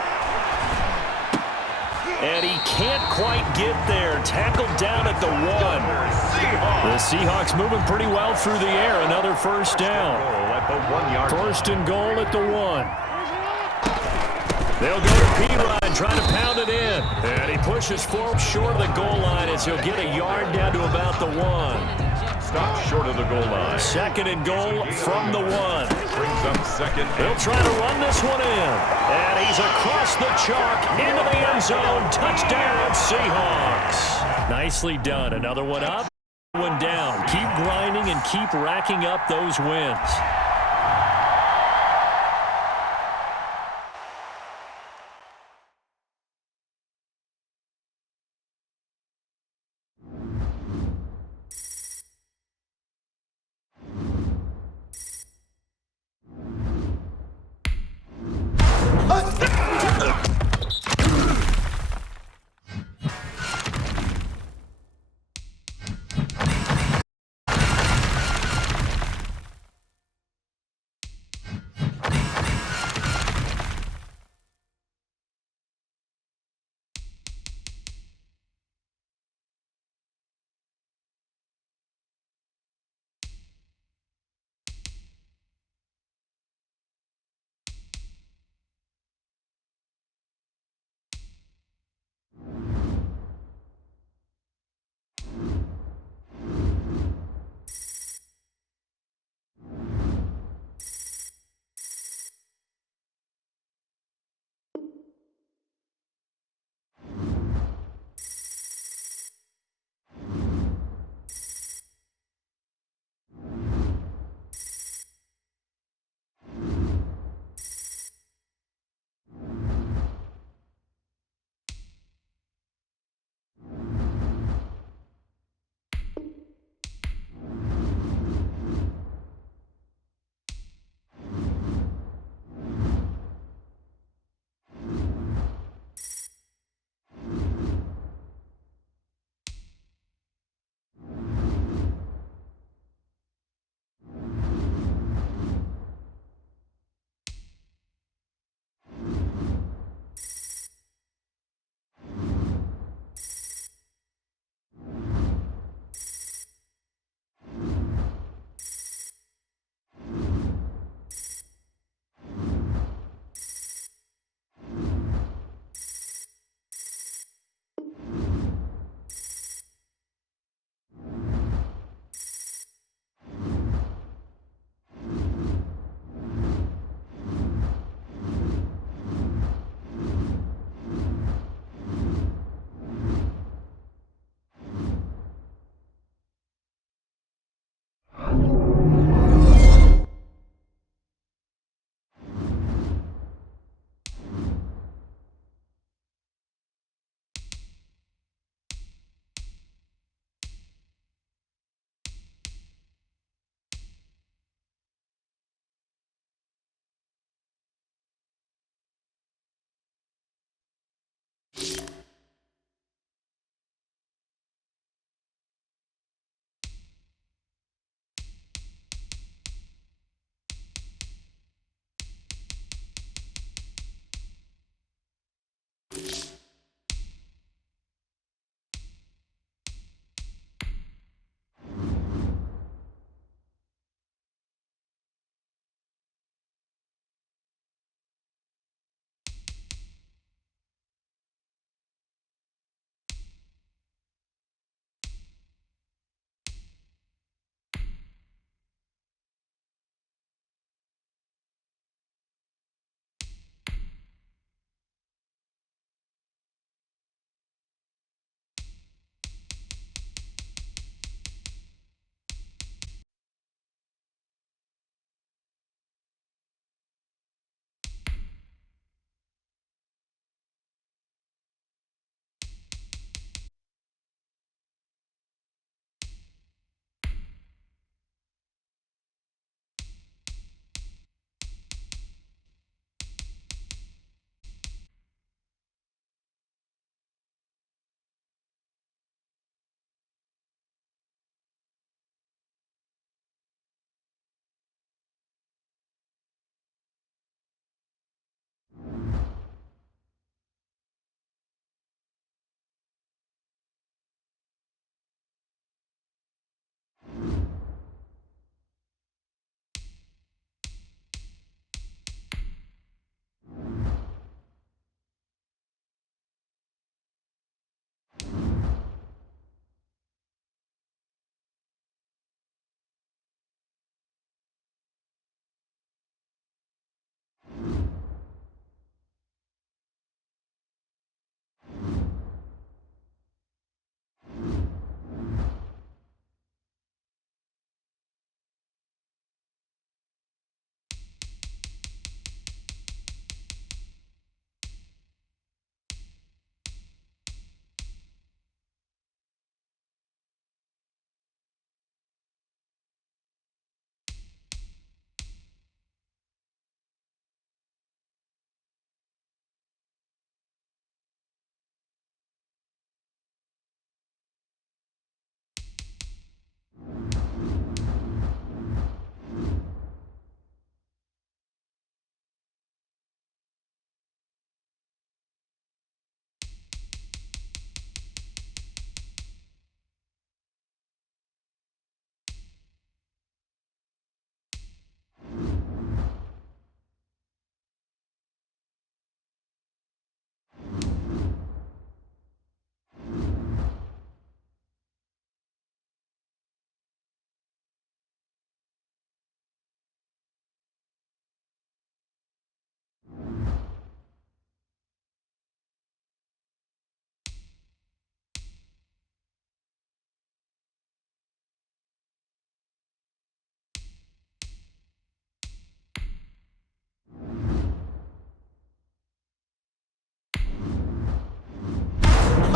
And he can't quite get there. Tackled down at the 1. The Seahawks moving pretty well through the air. Another 1st down. 1st and goal at the 1. They'll go to P-Ryan, trying to pound it in. And he pushes forward short of the goal line as he'll get a yard down to about the 1. Stop short of the goal line. 2nd and goal from the 1. Brings up 2nd. He'll try to run this one in. And he's across the chalk into the end zone. Touchdown, Seahawks. Nicely done. Another one up, one down. Keep grinding and keep racking up those wins.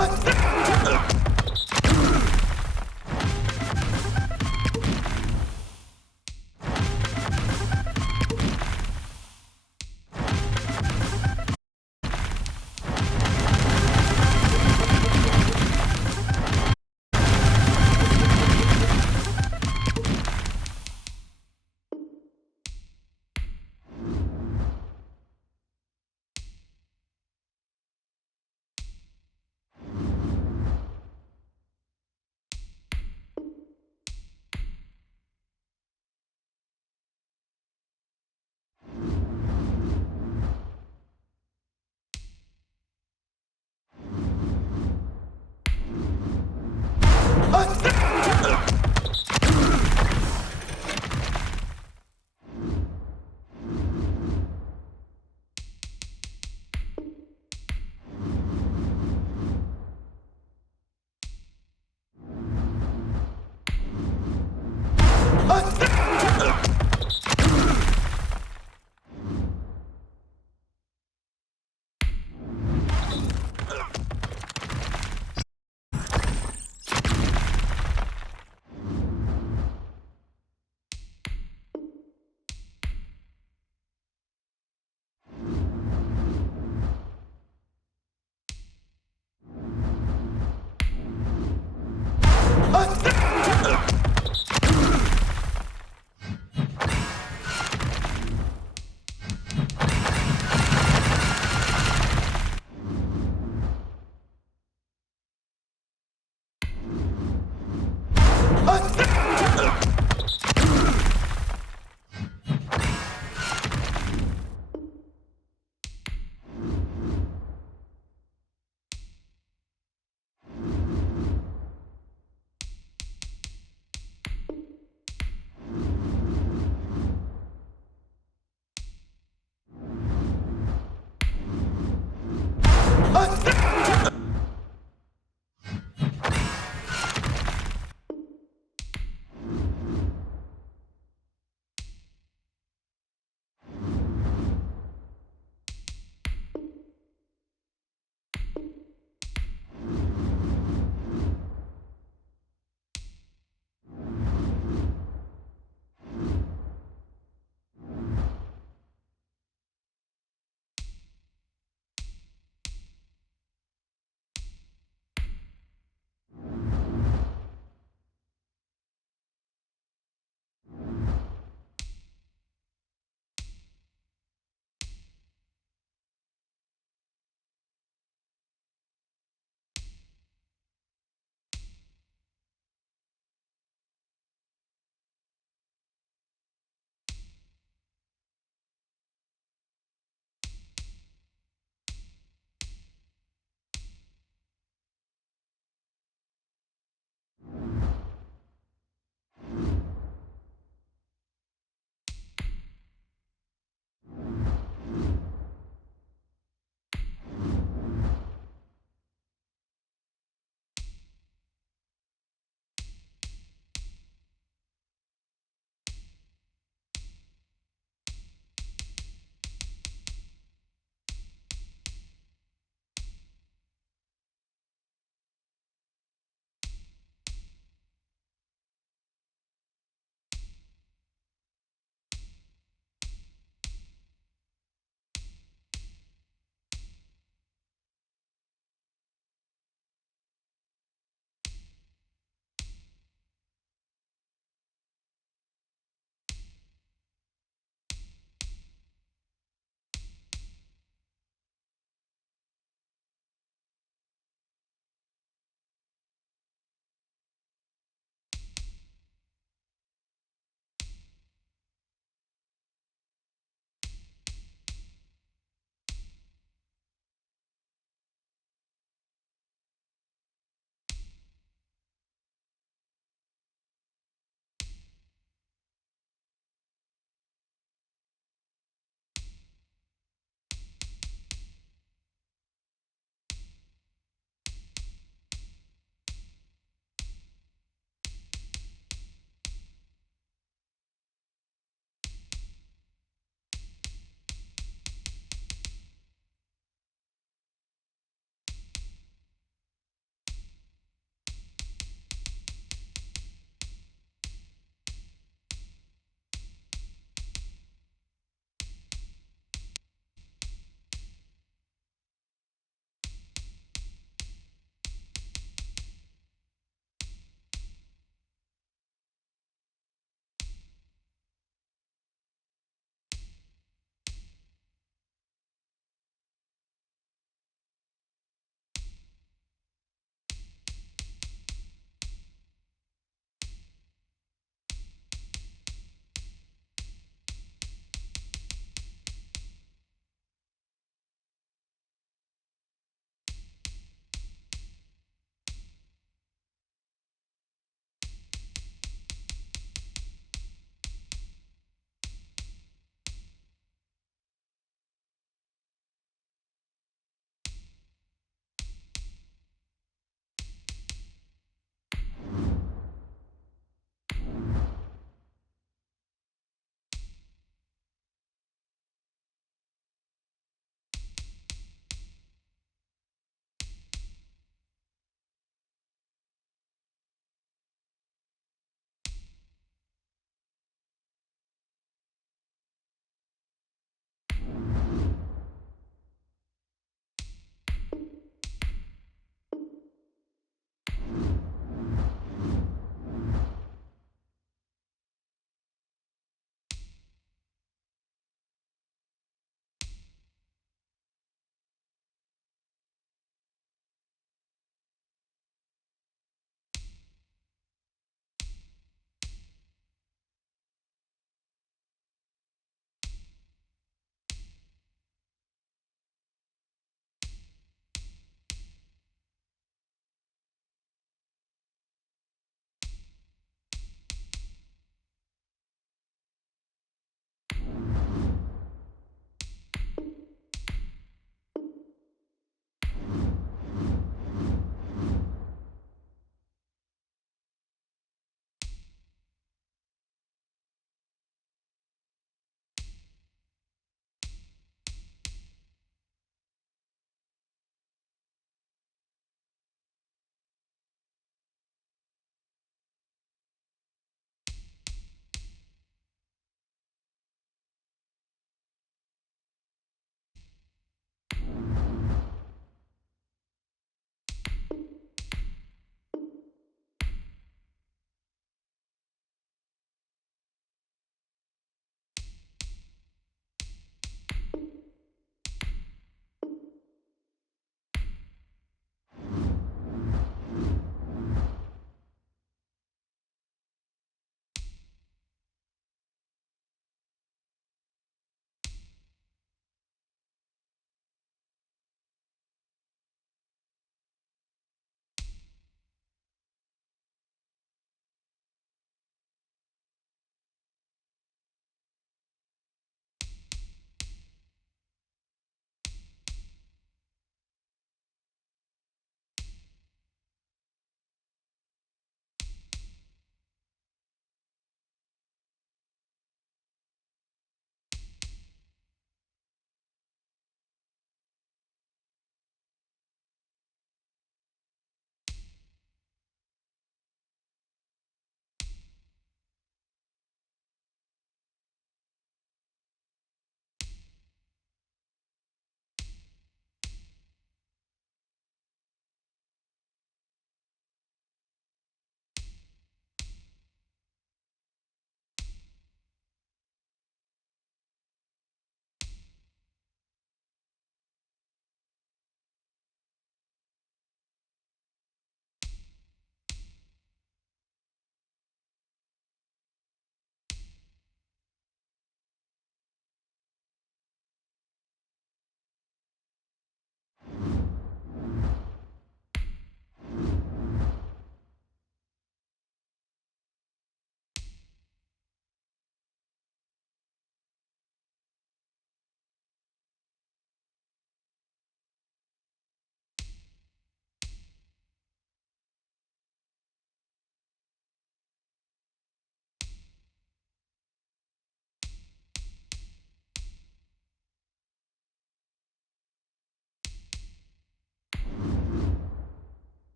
Huh?